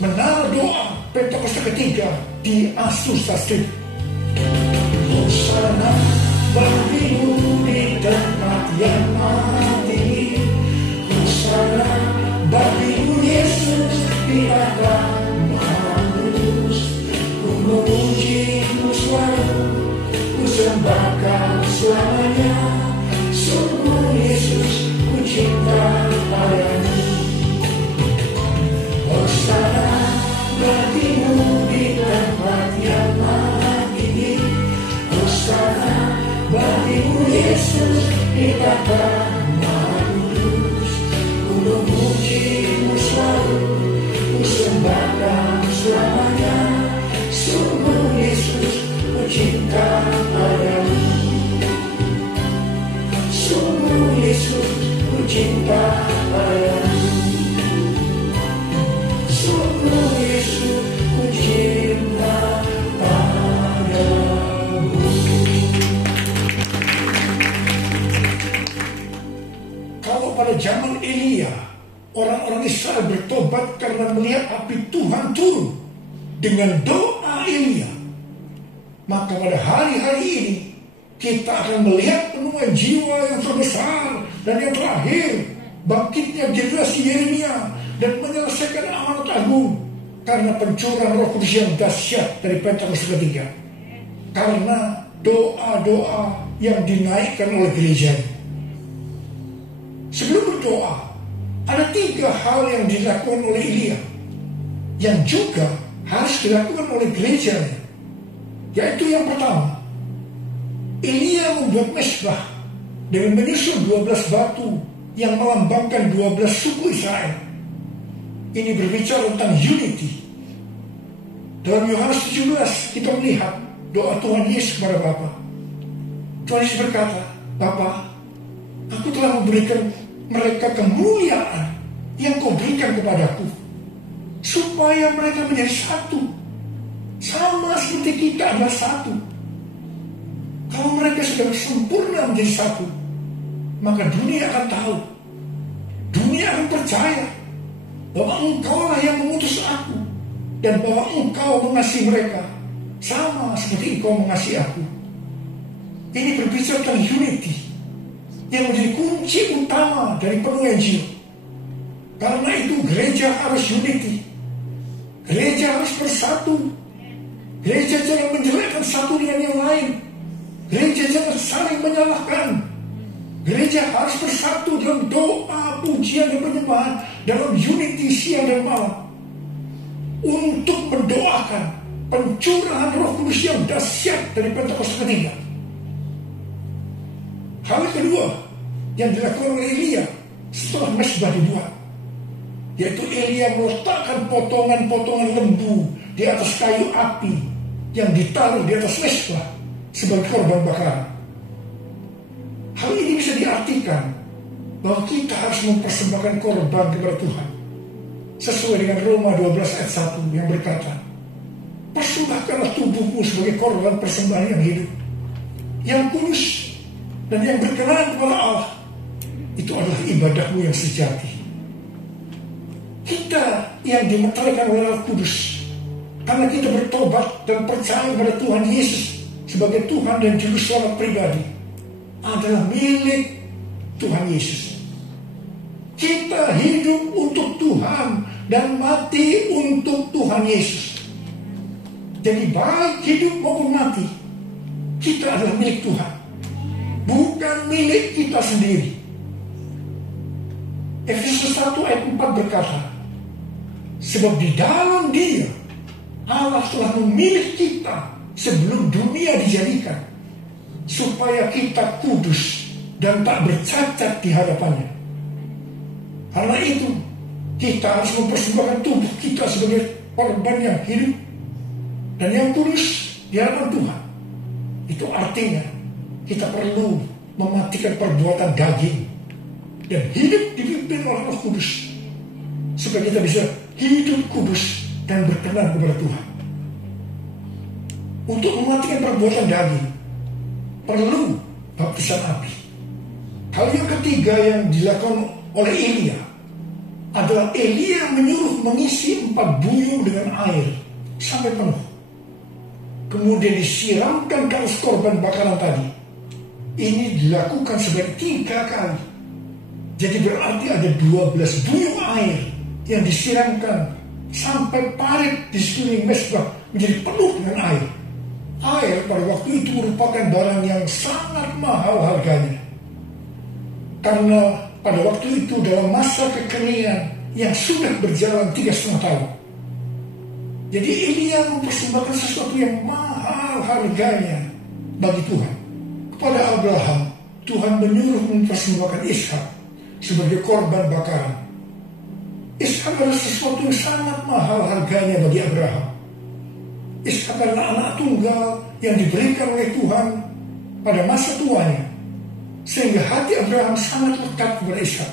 menara doa Pentakosta ketiga di Azusa Street. Hosana bagimu di tempat yang mati. Hosana bagimu Yesus di atas maus. Ku memuji-Mu selalu, ku sembah Kau selamanya. Sungguh Yesus, ku cinta padamu. Hosana bagimu di tempat yang mati. Hosana bagimu Yesus di atas maus. Ku memuji-Mu selalu, ku sembah Kau selamanya. Sungguh Yesus, ku cinta padamu. Sungguh Yesus, ku cinta padamu. Sungguh Yesus, ku cinta padamu. Kalau pada zaman Elia, orang-orang Israel bertobat karena melihat api Tuhan turun dengan doa Elia, maka pada hari-hari ini kita akan melihat penuhan jiwa yang terbesar dan yang terakhir, bangkitnya generasi Yeremia dan menyelesaikan amanat agung karena pencurahan Roh Kudus yang dahsyat dari Pentakosta ketiga. Karena doa-doa yang dinaikkan oleh gereja. Sebelum berdoa, ada 3 hal yang dilakukan oleh Elia yang juga harus dilakukan oleh gereja, yaitu yang pertama, Elia membuat mezbah dengan menyusun 12 batu yang melambangkan 12 suku Israel. Ini berbicara tentang unity. Dalam Yohanes 17 kita melihat doa Tuhan Yesus kepada Bapa. Tuhan Yesus berkata, Bapa, aku telah memberikan mereka kemuliaan yang Kau berikan kepadaku, supaya mereka menjadi satu, sama seperti kita adalah satu. Kalau mereka sudah sempurna menjadi satu, maka dunia akan tahu, dunia akan percaya bahwa Engkaulah yang mengutus aku, dan bahwa Engkau mengasihi mereka sama seperti Engkau mengasihi aku. Ini berbicara tentang unity yang menjadi kunci utama dari penuhan jiwa. Karena itu gereja harus unity, gereja harus bersatu. Gereja jangan menjelekkan satu dengan yang lain. Gereja jangan saling menyalahkan. Gereja harus bersatu dalam doa, pujian, dan penyembahan, dalam unity siang dan malam, untuk mendoakan pencurahan Roh Kudus yang dahsyat dari Pentakosta ketiga. Hal kedua yang dilakukan oleh Elia setelah mezbah dibuat, yaitu Elia meletakkan potongan-potongan lembu di atas kayu api yang ditaruh di atas mezbah sebagai korban bakaran. Hal ini bisa diartikan bahwa kita harus mempersembahkan korban kepada Tuhan sesuai dengan Roma 12 ayat 1 yang berkata, persembahkanlah tubuhmu sebagai korban persembahan yang hidup, yang kudus, dan yang berkenan kepada Allah. Itu adalah ibadahmu yang sejati. Kita yang dimeteraikan oleh Roh Kudus karena kita bertobat dan percaya pada Tuhan Yesus sebagai Tuhan dan Juru Selamat pribadi adalah milik Tuhan Yesus. Kita hidup untuk Tuhan dan mati untuk Tuhan Yesus. Jadi baik hidup maupun mati, kita adalah milik Tuhan, bukan milik kita sendiri. Efesus 1 ayat 4 berkata, sebab di dalam Dia Allah telah memilih kita sebelum dunia dijadikan, supaya kita kudus dan tak bercacat di hadapannya. Karena itu kita harus mempersembahkan tubuh kita sebagai korban yang hidup dan yang kudus di hadapan Tuhan. Itu artinya kita perlu mematikan perbuatan daging dan hidup dipimpin oleh Roh Kudus, supaya kita bisa hidup kudus dan berkenan kepada Tuhan. Untuk mematikan perbuatan daging perlu baptisan api. Hal yang ketiga yang dilakukan oleh Elia adalah Elia menyuruh mengisi 4 buyung dengan air sampai penuh, kemudian disiramkan ke atas korban bakaran tadi. Ini dilakukan sebanyak 3 kali. Jadi berarti ada 12 buyung air yang disiramkan sampai parit di sekeliling mezbah menjadi penuh dengan air. Air pada waktu itu merupakan barang yang sangat mahal harganya, karena pada waktu itu dalam masa kekeringan yang sudah berjalan 3,5 tahun. Jadi Elia mempersembahkan sesuatu yang mahal harganya bagi Tuhan. Kepada Abraham, Tuhan menyuruh mempersembahkan Ishak sebagai korban bakaran. Ishak adalah sesuatu yang sangat mahal harganya bagi Abraham. Ishak adalah anak tunggal yang diberikan oleh Tuhan pada masa tuanya, sehingga hati Abraham sangat lekat kepada Ishak.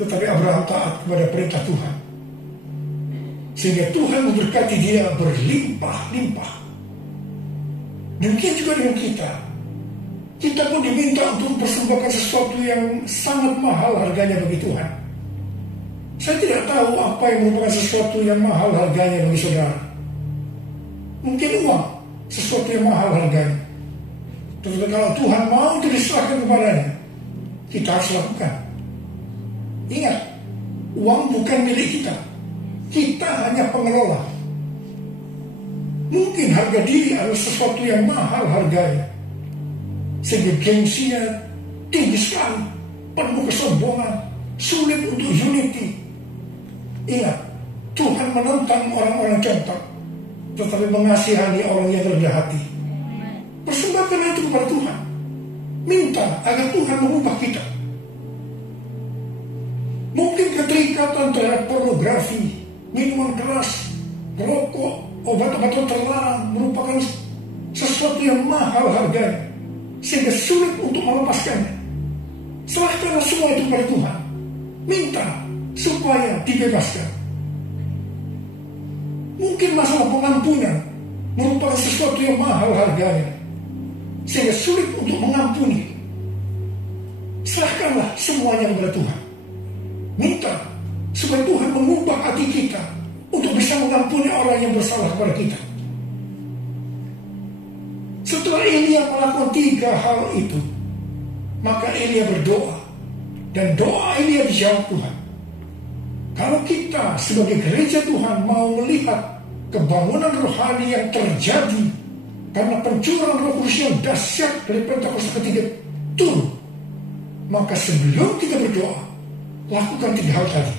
Tetapi Abraham taat kepada perintah Tuhan, sehingga Tuhan memberkati dia berlimpah-limpah. Demikian juga dengan kita. Kita pun diminta untuk mempersembahkan sesuatu yang sangat mahal harganya bagi Tuhan. Saya tidak tahu apa yang merupakan sesuatu yang mahal harganya bagi saudara. Mungkin uang, sesuatu yang mahal harganya. Tetapi kalau Tuhan mau itu diserahkan kepadanya, kita harus lakukan. Ingat, uang bukan milik kita. Kita hanya pengelola. Mungkin harga diri adalah sesuatu yang mahal harganya, sehingga gengsinya tinggi sekali, penuh kesombongan, sulit untuk unity. Ingat, Tuhan menentang orang-orang contoh, tetapi mengasihani orang yang rendah hati. Persembahkanlah itu kepada Tuhan. Minta agar Tuhan mengubah kita. Mungkin keterikatan terhadap pornografi, minuman keras, rokok, obat-obatan terlarang merupakan sesuatu yang mahal harganya, sehingga sulit untuk melepaskannya. Serahkanlah semua itu kepada Tuhan. Minta supaya dibebaskan. Mungkin masalah pengampunan merupakan sesuatu yang mahal harganya, sehingga sulit untuk mengampuni. Serahkanlah semuanya kepada Tuhan. Minta supaya Tuhan mengubah hati kita untuk bisa mengampuni orang yang bersalah kepada kita. Setelah Elia melakukan 3 hal itu, maka Elia berdoa, dan doa Elia dijawab Tuhan. Kalau kita sebagai gereja Tuhan mau melihat kebangunan rohani yang terjadi karena pencurahan Roh Kudus yang dahsyat dari Pentakosta ketiga turun, maka sebelum kita berdoa, lakukan 3 hal tadi.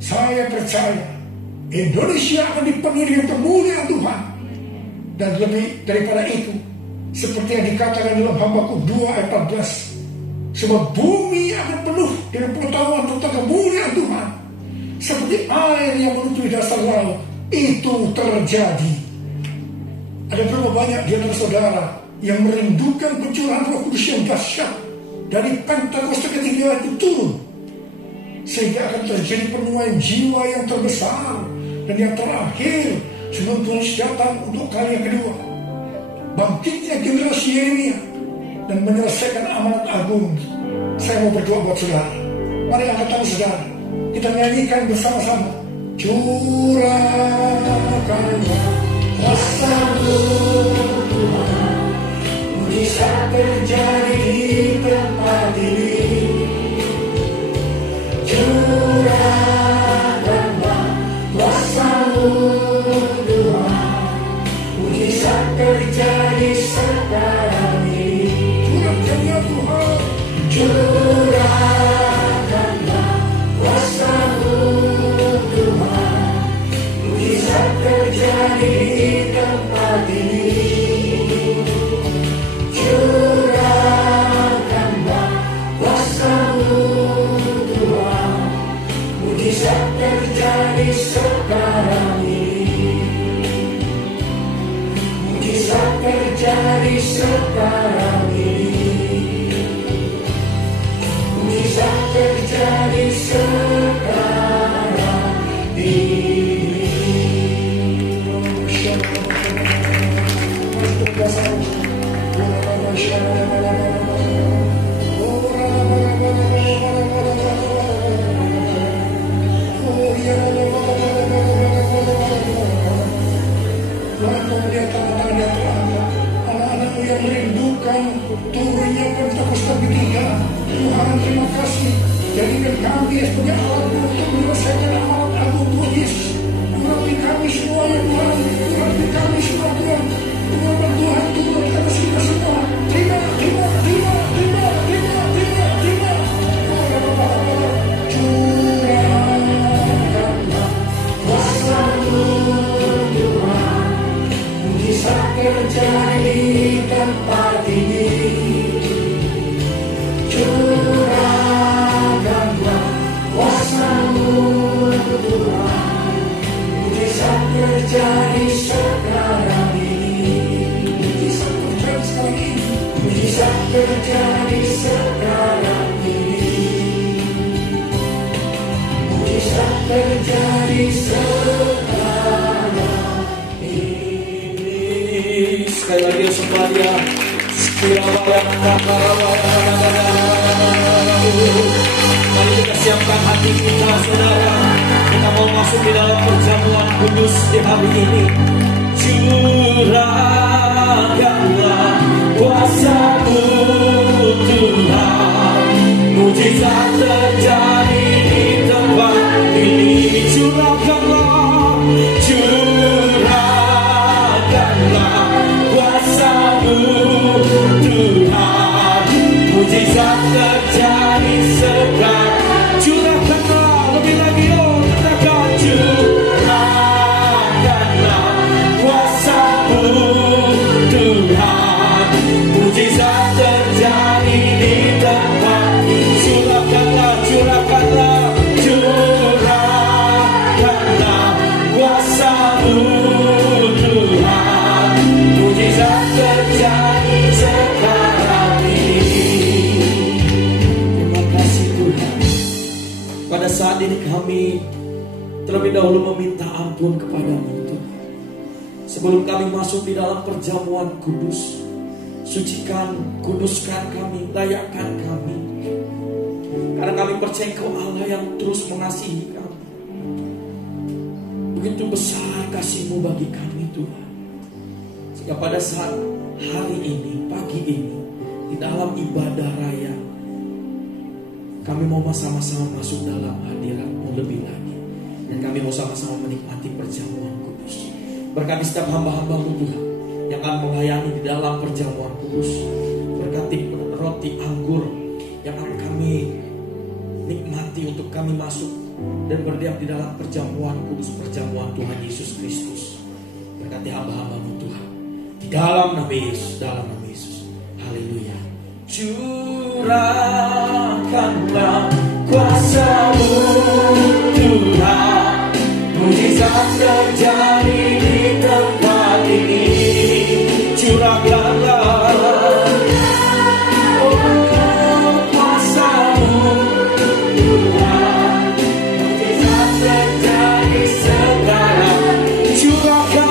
Saya percaya Indonesia akan dipenuhi dengan kemuliaan Tuhan. Dan lebih daripada itu, seperti yang dikatakan dalam Habakuk 2 ayat 14, sebab bumi akan penuh dengan pengetahuan tentang kemuliaan Tuhan, seperti air yang menutupi dasar laut. Itu terjadi. Ada berapa banyak di antara saudara yang merindukan pencurahan Roh Kudus yang dahsyat dari Pentakosta ketiga itu turun, sehingga akan terjadi penuaian jiwa yang terbesar dan yang terakhir sebelum Tuhan datang untuk kali yang kedua. Bangkitnya generasi Yeremia dan menyelesaikan amanat agung. Saya mau berdoa buat saudara. Mari angkat tangan saudara, kita nyanyikan bersama-sama. Curahkanlah kuasa-Mu Tuhan, mujizat terjadi di tempat ini. Curahkanlah kuasa-Mu Tuhan, mujizat terjadi sekarang ini. Curahkanlah Tuhan, curahkanlah kuasa-Mu Tuhan, mujizat terjadi di tempat ini. Curahkanlah kuasa-Mu Tuhan, mujizat terjadi sekarang ini. Mujizat terjadi sekarang ini. Mujizat terjadi sekarang ini. Anak-anakmu yang merindukan turunnya Pentakosta ketiga, Tuhan terima kasih. Jadikan kami sebagai alat-Mu untuk menyelesaikan amanat agung Tuhan Yesus. Urapi kami semua ya Tuhan, urapi kami semua Tuhan. Tuhan Tuhan turun ke atas kita semua. Terima. Curahkanlah kuasa-Mu Tuhan, mujizat terjadi di tempat ini. Curahkanlah kuasa-Mu Tuhan, mujizat terjadi sekarang ini. Mujizat terjadi sekarang ini. Mujizat terjadi sekarang ini. Mujizat terjadi sekarang ini. Sekali lagi sembah Dia. Mari kita siapkan hati kita, saudara. Kita mau masuk di dalam perjamuan kudus di hari ini. Curahkanlah kuasa-Mu Tuhan, mujizat terjadi di tempat ini. Curahkanlah kuasa-Mu Tuhan, mujizat terjadi sekarang. Curahkanlah lebih lagi, katakan curahkanlah kuasa-Mu Tuhan, mujizat terjadi di tempat. Curahkanlah kuasa-Mu Tuhan, mujizat terjadi sekarang ini. Terima kasih Tuhan. Pada saat ini kami terlebih dahulu meminta ampun kepada-Mu Tuhan. Sebelum kami masuk di dalam perjamuan kudus, sucikan, kuduskan kami, layakkan kami. Karena kami percaya Engkau Allah yang terus mengasihi kami. Begitu besar kasih-Mu bagi kami Tuhan. Sehingga pada saat hari ini, pagi ini, di dalam ibadah raya, kami mau sama-sama masuk dalam hadirat-Mu lebih lagi. Dan kami mau sama-sama menikmati perjamuan kudus. Berkati setiap hamba-hamba-Mu Tuhan yang akan melayani di dalam perjamuan kudus. Berkati roti anggur yang akan kami nikmati untuk kami masuk dan berdiam di dalam perjamuan kudus, perjamuan Tuhan Yesus Kristus. Berkati hamba-hamba-Mu Tuhan di dalam nama Yesus, dalam nama Yesus. Haleluya. Curahkanlah kuasa-Mu Tuhan, mujizat terjadi di tempat ini. Curahkanlah kuasa-Mu Tuhan, mujizat terjadi sekarang. Curahkanlah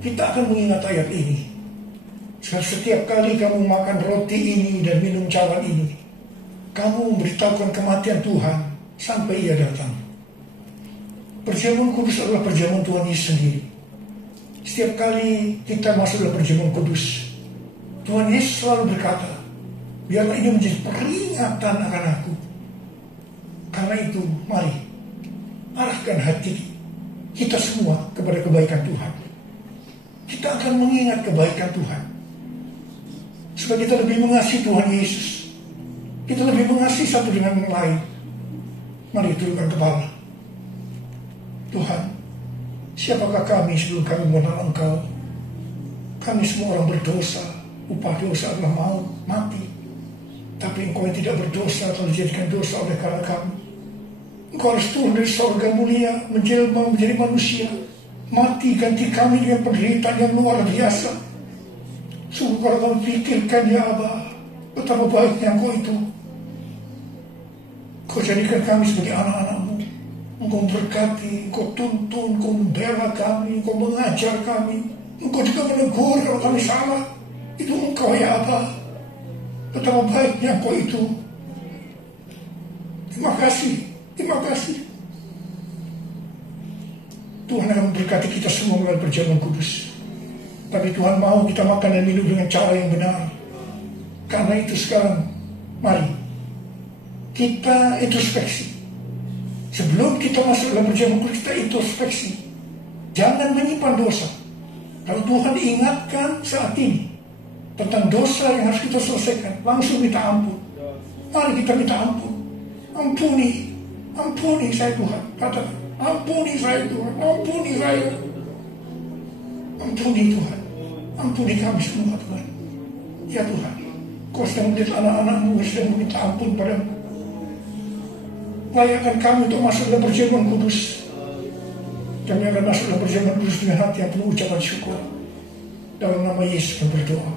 Kita akan mengingat ayat ini. Setiap kali kamu makan roti ini dan minum cawan ini, kamu memberitahukan kematian Tuhan sampai Ia datang. Perjamuan kudus adalah perjamuan Tuhan Yesus sendiri. Setiap kali kita masuk dalam perjamuan kudus, Tuhan Yesus selalu berkata, biarlah ini menjadi peringatan akan aku. Karena itu, mari arahkan hati kita semua kepada kebaikan Tuhan. Kita akan mengingat kebaikan Tuhan. Supaya kita lebih mengasihi Tuhan Yesus. Kita lebih mengasihi satu dengan yang lain. Mari tundukkan kepala. Tuhan, siapakah kami sebelum kami mengenal Engkau? Kami semua orang berdosa. Upah dosa adalah maut, mati. Tapi Engkau yang tidak berdosa telah dijadikan dosa oleh karena kami. Engkau harus turun dari surga mulia, menjelma menjadi manusia, mati ganti kami dengan penderitaan yang luar biasa. Sungguh kalau kami pikirkan, ya Abah, betapa baiknya Engkau itu. Kau jadikan kami sebagai anak-anak-Mu. Engkau berkati, Engkau tuntun, Engkau membela kami, Engkau mengajar kami, Engkau juga menegur kalau kami salah. Itu Engkau, ya Abah. Betapa baiknya Engkau itu. Terima kasih, terima kasih. Tuhan akan memberkati kita semua melalui perjamuan kudus. Tapi Tuhan mau kita makan dan minum dengan cara yang benar. Karena itu sekarang, mari kita introspeksi. Sebelum kita masuk dalam perjamuan kudus, kita introspeksi. Jangan menyimpan dosa. Kalau Tuhan ingatkan saat ini tentang dosa yang harus kita selesaikan, langsung minta ampun. Mari kita minta ampun. Ampuni, ampuni saya Tuhan. Katakan, ampuni saya Tuhan, ampuni saya. Ampuni Tuhan, ampuni kami semua Tuhan. Ya Tuhan, Kau sedang melihat anak-anak-Mu sedang meminta ampun padamu. Layakkan kami untuk masuk dalam perjamuan kudus. Kami akan masuk dalam perjamuan kudus dengan hati yang penuh ucapan syukur. Dalam nama Yesus kami berdoa.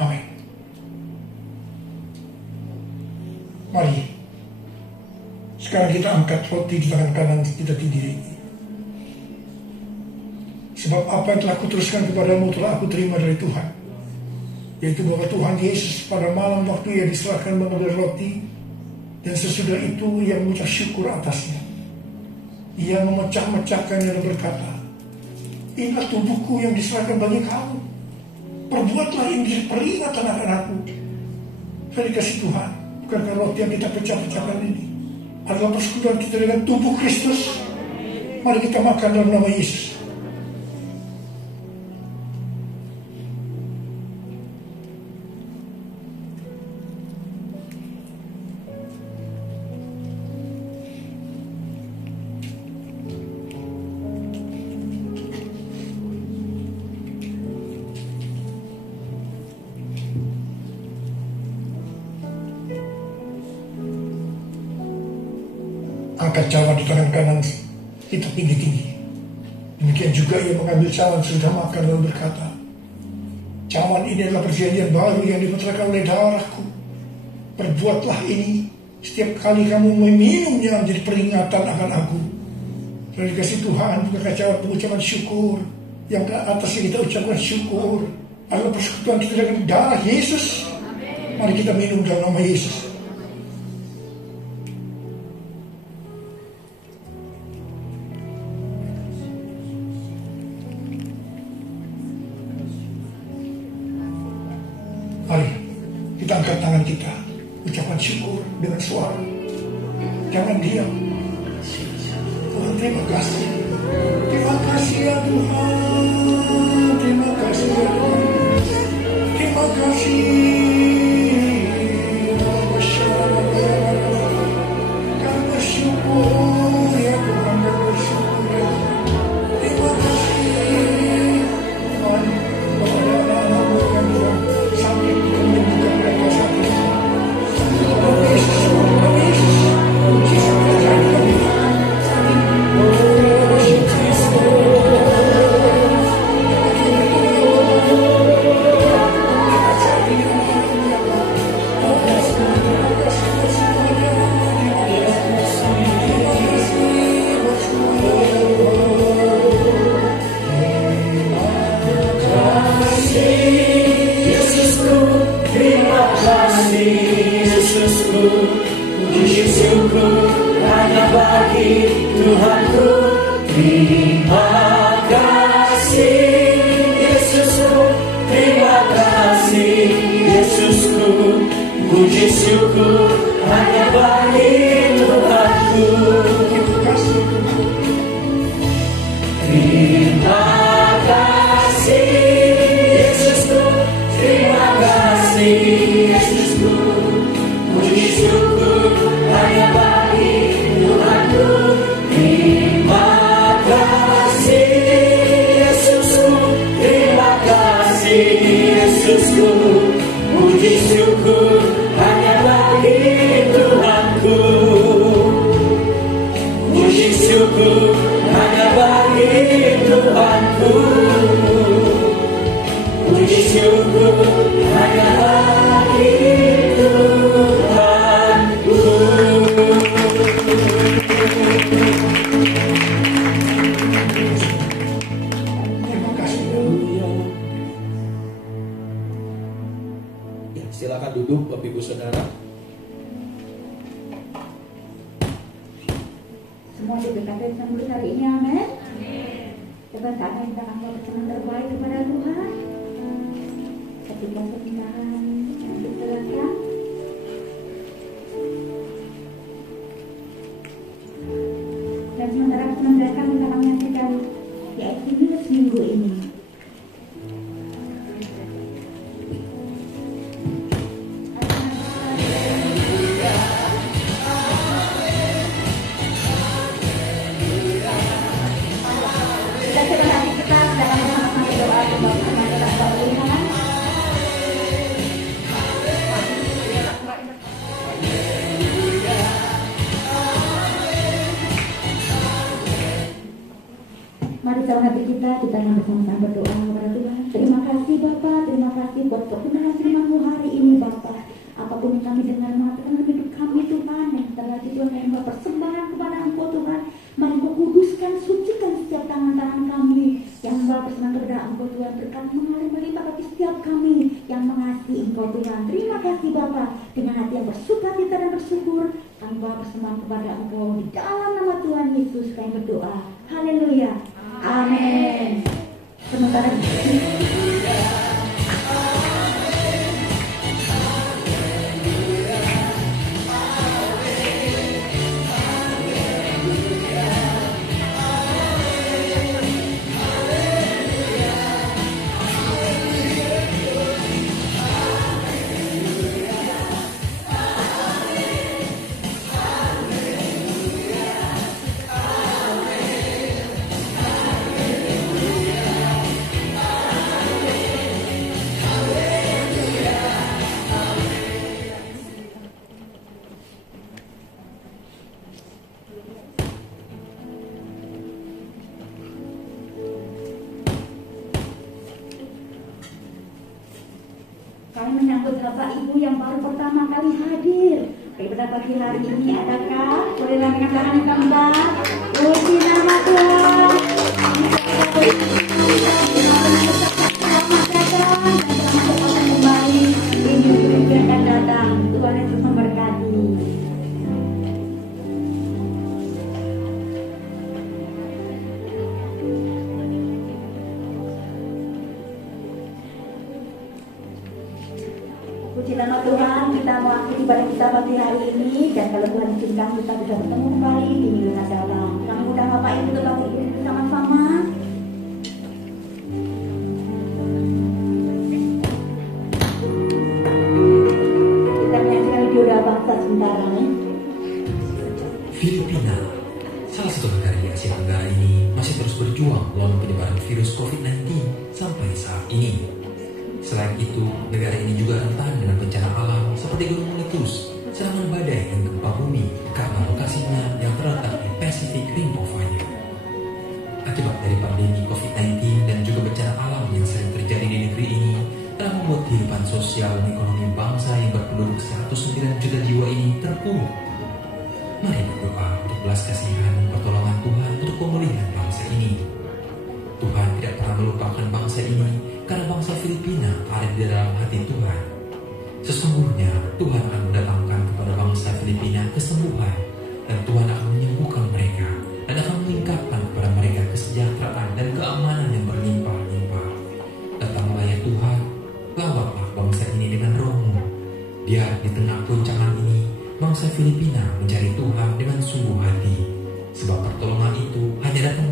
Amin. Mari sekarang kita angkat roti di tangan kanan kita sendiri. Sebab apa yang telah kuteruskan kepadamu telah aku terima dari Tuhan, yaitu bahwa Tuhan Yesus pada malam waktu Ia diserahkan mengambil roti, dan sesudah itu Ia mengucap syukur atasnya. Ia memecah-mecahkan dan berkata, inilah tubuhku yang diserahkan bagi kamu. Perbuatlah ini menjadi peringatan akan aku. Saya dikasih Tuhan, bukankah roti yang kita pecah-pecahkan ini adalah persekutuan kita dengan tubuh Kristus. Mari kita makan dalam nama Yesus. Angkat cawan di tangan kanan kita tinggi-tinggi. Demikian juga Ia mengambil cawan sudah makan lalu berkata, cawan ini adalah perjanjian baru yang diputarkan oleh darahku. Perbuatlah ini setiap kali kamu meminumnya menjadi peringatan akan aku. Terima kasih Tuhan, bukankah cawan pengucapan syukur yang ke atas yang kita ucapkan syukur adalah persekutuan kita dengan darah Yesus. Mari kita minum dalam nama Yesus. Mari kita angkat tangan kita, ucapan syukur dengan suara. Jangan diam. Tuhan, terima kasih. Terima kasih ya Tuhan. Terima kasih ya Tuhan. Terima kasih. Kami bersyukur ya Tuhan. Kami bersyukur ya Tuhan. Terima kasih. Terima kasih Yesusku, terima kasih Yesusku, puji syukur hanya bagi Tuhanku. Terima kasih Yesusku, terima kasih Yesusku, puji syukur hanya bagi Tuhanku. Terima kasih Yesusku, terima kasih Yesusku, puji syukur hanya bagi Tuhanku. Puji syukur hanya bagi Tuhanku. Puji syukur hanya bagi Tuhanku. Terima kasih. Ya, silakan duduk Bapak Ibu Saudara. Semua diberkati Tuhan hari ini, amin. Coba saatnya kita akan berkenan terbaik kepada Tuhan. Ketika sebentar yang diserahkan, dan sementara mendengarkan kita akan menyaksikan yaitu minus minggu ini. Mari dalam hati kita yang bersama-sama berdoa kepada Tuhan. Terima kasih Bapa, terima kasih buat kebenaran firman-Mu hari ini Bapa. Apapun yang kami dengar mengatakan hidup kami Tuhan, yang terjadi Tuhan kami persembahan kepada Engkau Tuhan. Mari Engkau kuduskan, sucikan setiap tangan-tangan kami yang berkenan kepada Engkau Tuhan. Berkat mengalir melimpah bagi setiap kami yang mengasihi Engkau Tuhan. Terima kasih Bapa, dengan hati yang bersukacita dan bersyukur kami bawa persembahan kepada Engkau di dalam nama Tuhan Yesus kami berdoa. Haleluya. Amin. Sementara kami menyambut Bapak Ibu yang baru pertama kali hadir pada pagi hari ini. Adakah? Boleh lambaikan tangan yang kembang. Puji nama Tuhan. Selamat datang dan selamat datang kembali. Ini yang akan datang. Tuhan Yesus memberkati. Puji nama Tuhan, kita mau akhiri ibadah kita pagi hari ini. Dan kalau Tuhan izinkan kita bisa bertemu kembali di minggu yang datang. Kami undang Bapak Ibu untuk bagi bersama-sama. Kita menyaksikan video bangsa sementara. Filipina, salah satu negara di Asia Tenggara ini masih terus berjuang melawan penyebaran virus COVID-19 sampai saat ini. Selain itu, negara ini juga rentan dengan bencana alam seperti gunung meletus, serangan badai dan gempa bumi karena lokasinya yang terletak di Pacific Ring of Fire. Akibat dari pandemi COVID-19 dan juga bencana alam yang sering terjadi di negeri ini telah membuat kehidupan sosial dan ekonomi bangsa yang berpenduduk 109 juta jiwa ini terpuruk. Mari berdoa untuk belas kasihan dan pertolongan Tuhan untuk pemulihan bangsa ini. Tuhan tidak pernah melupakan bangsa ini karena bangsa Filipina ada di dalam hati Tuhan. Sesungguhnya Tuhan akan mendatangkan kepada bangsa Filipina kesembuhan, dan Tuhan akan menyembuhkan mereka dan akan meningkatkan kepada mereka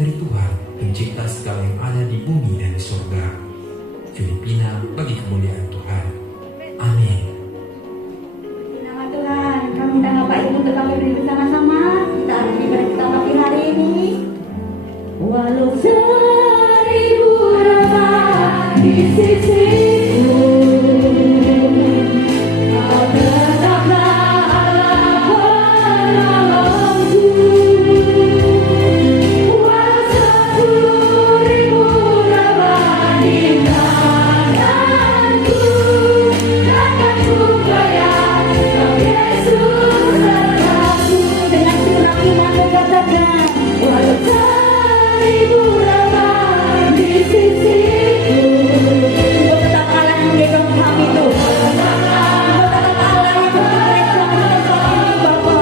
dari Tuhan, pencipta segala yang ada di bumi dan di surga. Filipina bagi kemuliaan Tuhan. Amin. Nama Tuhan, kami undang Bapak Ibu untuk kami berdiri bersama-sama. Kita arti kita pagi hari ini. Walau seribu rabah di sisiku, kau tetaplah Allah penolongku. Walau 10.000 rabah di kananku, takkan ku goyah, kau Yesus sertaku. Dengan senang iman katakan, walau 1000 rabah di sisiku, engkau tetap Allah yang menggendong kami tuh. Engkau tetap Allah yang memperbaiki kami Bapa.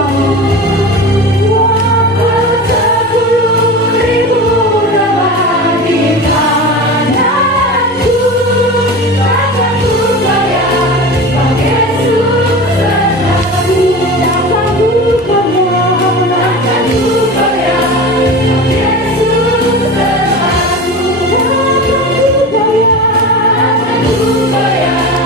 Walau 10.000 rabah di kananku, takkan ku goyah, kau Yesus sertaku. Takkan ku goyah, takkan ku goyah, kau Yesus sertaku. Takkan ku goyah, takkan ku goyah, kau Yesus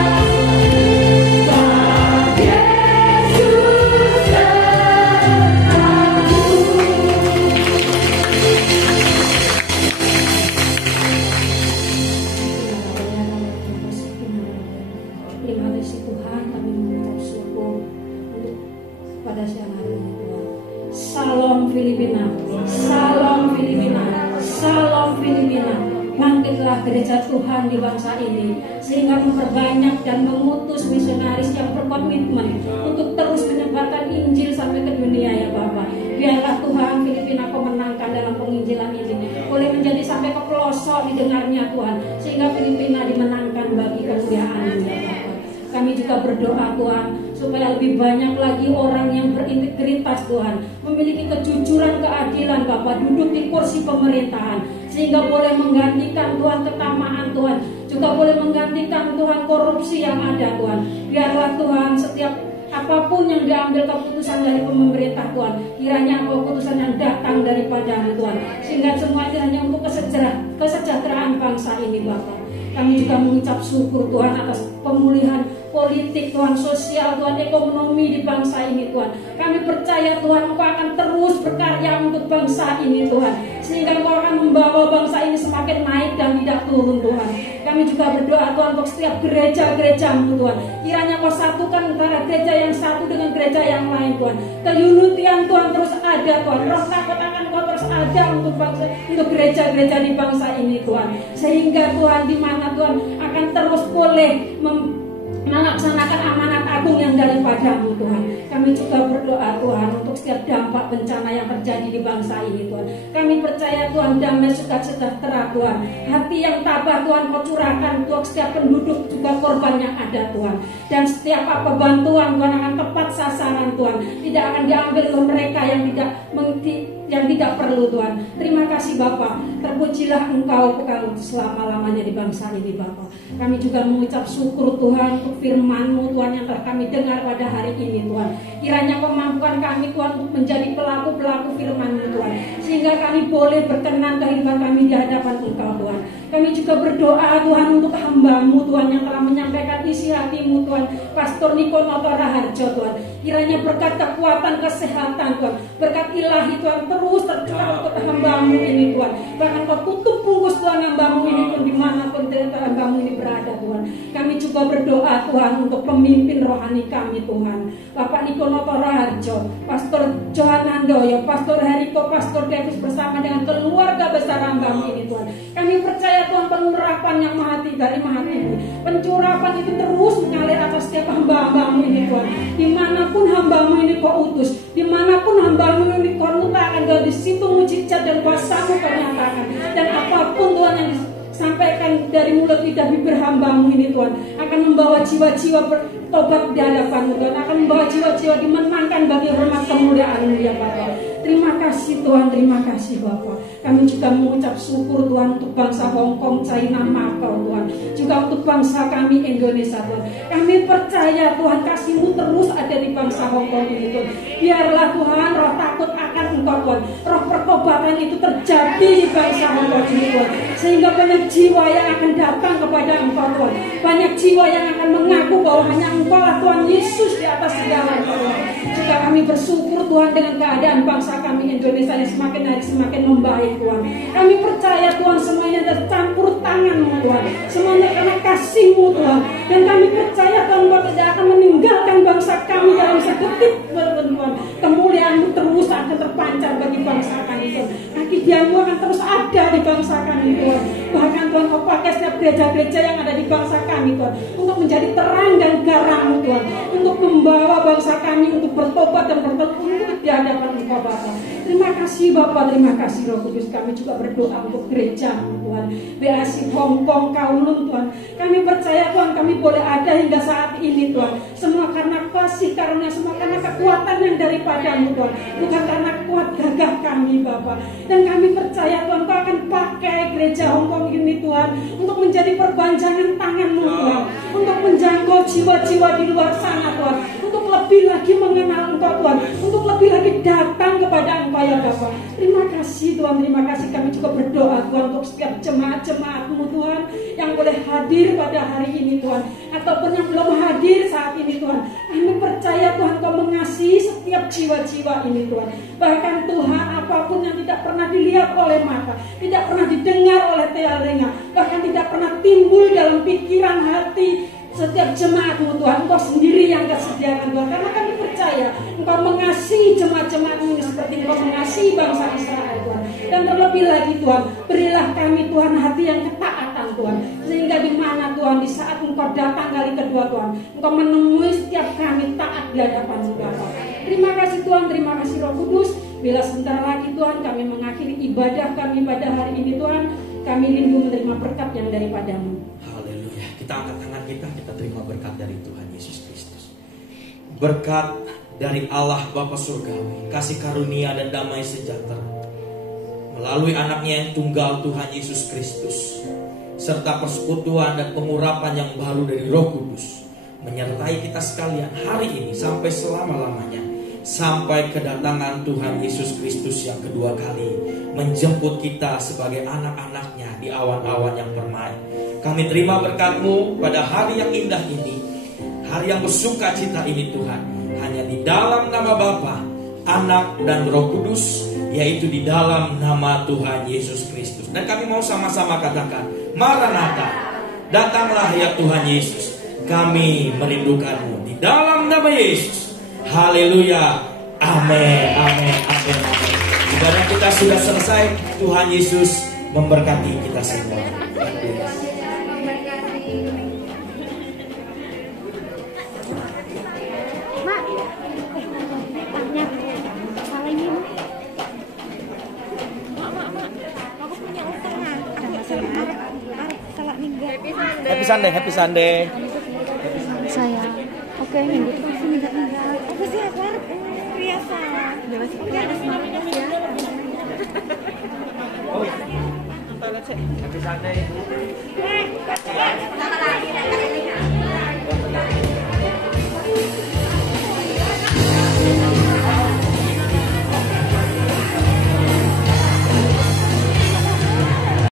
Terima kasih Tuhan, kami mengucap syukur untuk pada siang hari ini Tuhan. Salam Filipina, salam Filipina, salam Filipina. Bangkitlah gereja Tuhan di bangsa ini, sehingga memperbanyak dan mengutus misionaris yang berkomitmen untuk terus menyebarkan Injil sampai ke dunia ya Bapak. Biarlah Tuhan Filipina kau menangkan dalam penginjilan ini, boleh menjadi sampai ke pelosok didengarnya Tuhan, sehingga Filipina dimenangkan bagi kemuliaan-Mu ya Bapak. Kami juga berdoa Tuhan, supaya lebih banyak lagi orang yang berintegritas Tuhan, memiliki kejujuran, keadilan Bapak, duduk di kursi pemerintahan, sehingga boleh menggantikan Tuhan ketamaan Tuhan, juga boleh menggantikan Tuhan korupsi yang ada Tuhan. Biarlah Tuhan setiap apapun yang diambil keputusan dari pemerintah Tuhan, kiranya keputusan yang datang daripada Tuhan, sehingga semua itu hanya untuk kesejahteraan bangsa ini Bapak. Kami juga mengucap syukur Tuhan atas pemulihan politik Tuhan, sosial Tuhan, ekonomi di bangsa ini Tuhan. Kami percaya Tuhan Engkau akan terus berkarya untuk bangsa ini Tuhan, sehingga Engkau akan membawa bangsa ini semakin naik dan tidak turun Tuhan. Kami juga berdoa Tuhan untuk setiap gereja-gereja-Mu Tuhan, kiranya Kau satukan antara gereja yang satu dengan gereja yang lain Tuhan. Keunitian Tuhan terus ada Tuhan, roh takut akan Kau terus ada untuk bangsa, untuk gereja-gereja di bangsa ini Tuhan, sehingga Tuhan di mana Tuhan akan terus boleh melaksanakan amanat agung yang daripada-Mu Tuhan. Kami juga berdoa Tuhan untuk setiap dampak bencana yang terjadi di bangsa ini Tuhan. Kami percaya Tuhan damai sejahtera Tuhan, hati yang tabah Tuhan Kau curahkan untuk setiap penduduk juga korban yang ada Tuhan. Dan setiap apa bantuan Tuhan akan tepat sasaran Tuhan, tidak akan diambil oleh mereka yang tidak perlu Tuhan. Terima kasih Bapa, terpujilah Engkau selama-lamanya di bangsa ini Bapa. Kami juga mengucap syukur Tuhan untuk firman-Mu Tuhan yang telah kami dengar pada hari ini Tuhan. Kiranya Kau mampukan kami Tuhan untuk menjadi pelaku-pelaku firman-Mu Tuhan, sehingga kami boleh berkenan kehidupan kami di hadapan Engkau Tuhan. Kami juga berdoa Tuhan untuk hamba-Mu Tuhan yang telah menyampaikan isi hati-Mu Tuhan, Pastor Niko Noto Raharjo Tuhan. Kiranya berkat kekuatan, kesehatan Tuhan, berkat ilahi Tuhan terus tercurah untuk hamba-Mu ini Tuhan. Bahkan Kau tutup bungkus Tuhan hamba-Mu ini pun dimanapun hamba-Mu ini berada Tuhan. Kami juga berdoa Tuhan untuk pemimpin rohani kami Tuhan, Bapak Niko Noto Raharjo, Pastor Johan Handoyo, Pastor Hariko, Pastor Davis bersama dengan keluarga besar hamba-Mu ini Tuhan. Kami percaya Tuhan pengurapan yang dari Maha Tinggi, pencurapan itu terus mengalir atas setiap hamba-hamba-Mu ini Tuhan. Dimanapun hamba-Mu ini Kau utus, dimanapun hamba-Mu ini Kau letakkan, di situ mujizat dan kuasa-Mu Kau nyatakan. Dan apapun Tuhan yang disampaikan dari mulut lidah bibir hamba-Mu ini Tuhan, akan membawa jiwa-jiwa bertobat di hadapan-Mu Tuhan, akan membawa jiwa-jiwa dimenangkan bagi hormat kemuliaan-Mu ya Bapa. Terima kasih Tuhan, terima kasih Bapak. Kami juga mengucap syukur Tuhan untuk bangsa Hong Kong, China, Macau Tuhan, juga untuk bangsa kami Indonesia Tuhan. Kami percaya Tuhan kasih-Mu terus ada di bangsa Hong Kong ini Tuhan. Biarlah Tuhan roh takut akan Engkau Tuhan. Roh pertobatan itu terjadi di bangsa Hamba ini Tuhan, sehingga banyak jiwa yang akan datang kepada Engkau Tuhan. Banyak jiwa yang akan mengaku bahwa hanya Engkau lah Tuhan Yesus di atas segala Tuhan. Juga kami bersyukur Tuhan dengan keadaan bangsa kami Indonesia yang semakin hari semakin membaik Tuhan. Kami percaya Tuhan semuanya adalah campur tangan-Mu Tuhan, semuanya karena kasih-Mu Tuhan. Dan kami percaya Tuhan Engkau tidak akan meninggalkan bangsa kami dalam sedetik Tuhan. Kemuliaan-Mu terus akan terpancar bagi bangsa kami Tuhan. Kaki-Mu akan terus ada di bangsa kami Tuhan. Bahkan Tuhan Kau pakai setiap gereja-gereja yang ada di bangsa kami Tuhan, untuk menjadi terang dan garam Tuhan, untuk membawa bangsa kami untuk bertobat dan bertobat di hadapan Engkau Bapa. Terima kasih Bapa, terima kasih Roh Kudus. Kami juga berdoa untuk gereja Tuhan, BAC Hongkong, Kowloon Tuhan. Kami percaya Tuhan kami boleh ada hingga saat ini Tuhan, semua karena kasih karunia, semua karena kekuatan yang daripada-Mu Tuhan, bukan karena kuat gagah kami Bapa. Dan kami percaya Tuhan Kau akan pakai gereja Hongkong ini Tuhan untuk menjadi perpanjangan tangan-Mu Tuhan, untuk menjangkau jiwa-jiwa di luar sana Tuhan, untuk lebih lagi mengenal Engkau Tuhan, untuk lebih lagi datang kepada Engkau ya Bapa. Terima kasih Tuhan, terima kasih. Kami juga berdoa Tuhan untuk setiap jemaat-jemaat-Mu Tuhan yang boleh hadir pada hari ini Tuhan, ataupun yang belum hadir saat ini Tuhan. Kami percaya Tuhan Kau mengasihi setiap jiwa-jiwa ini Tuhan. Bahkan Tuhan, apapun yang tidak pernah dilihat oleh mata, tidak pernah didengar oleh telinga, bahkan tidak pernah timbul dalam pikiran hati setiap jemaat-Mu Tuhan, Engkau sendiri yang kesediakan Tuhan. Karena kami percaya Engkau mengasihi jemaat-jemaat-Mu seperti Engkau mengasihi bangsa Israel Tuhan. Dan terlebih lagi Tuhan, berilah kami Tuhan hati yang ketaatan Tuhan, sehingga di mana Tuhan, di saat Engkau datang kali kedua Tuhan, Engkau menemui setiap kami taat di hadapan-Mu Bapa. Terima kasih Tuhan, terima kasih Roh Kudus. Bila sebentar lagi Tuhan kami mengakhiri ibadah kami pada hari ini Tuhan, kami rindu menerima berkat yang daripada-Mu. Haleluya. Kita angkat tangan kita terima berkat dari Tuhan Yesus Kristus. Berkat dari Allah Bapa Surgawi, kasih karunia dan damai sejahtera melalui anaknya yang tunggal Tuhan Yesus Kristus, serta persekutuan dan pengurapan yang baru dari Roh Kudus menyertai kita sekalian hari ini sampai selama-lamanya, sampai kedatangan Tuhan Yesus Kristus yang kedua kali menjemput kita sebagai anak-anaknya di awan-awan yang permai. Kami terima berkat-Mu pada hari yang indah ini, hari yang bersuka cita ini Tuhan, hanya di dalam nama Bapa, Anak dan Roh Kudus, yaitu di dalam nama Tuhan Yesus Kristus. Dan kami mau sama-sama katakan, Maranatha, datanglah ya Tuhan Yesus, kami merindukan-Mu di dalam nama Yesus. Haleluya, amin, amin, amin, amin. Ibadah kita sudah selesai. Tuhan Yesus memberkati kita semua. Happy Sunday, happy Sunday. Saya, oke, minggu itu masih enggak. Apa sih keluar perhiasan? Oke, ada semangat ya. Happy Sunday.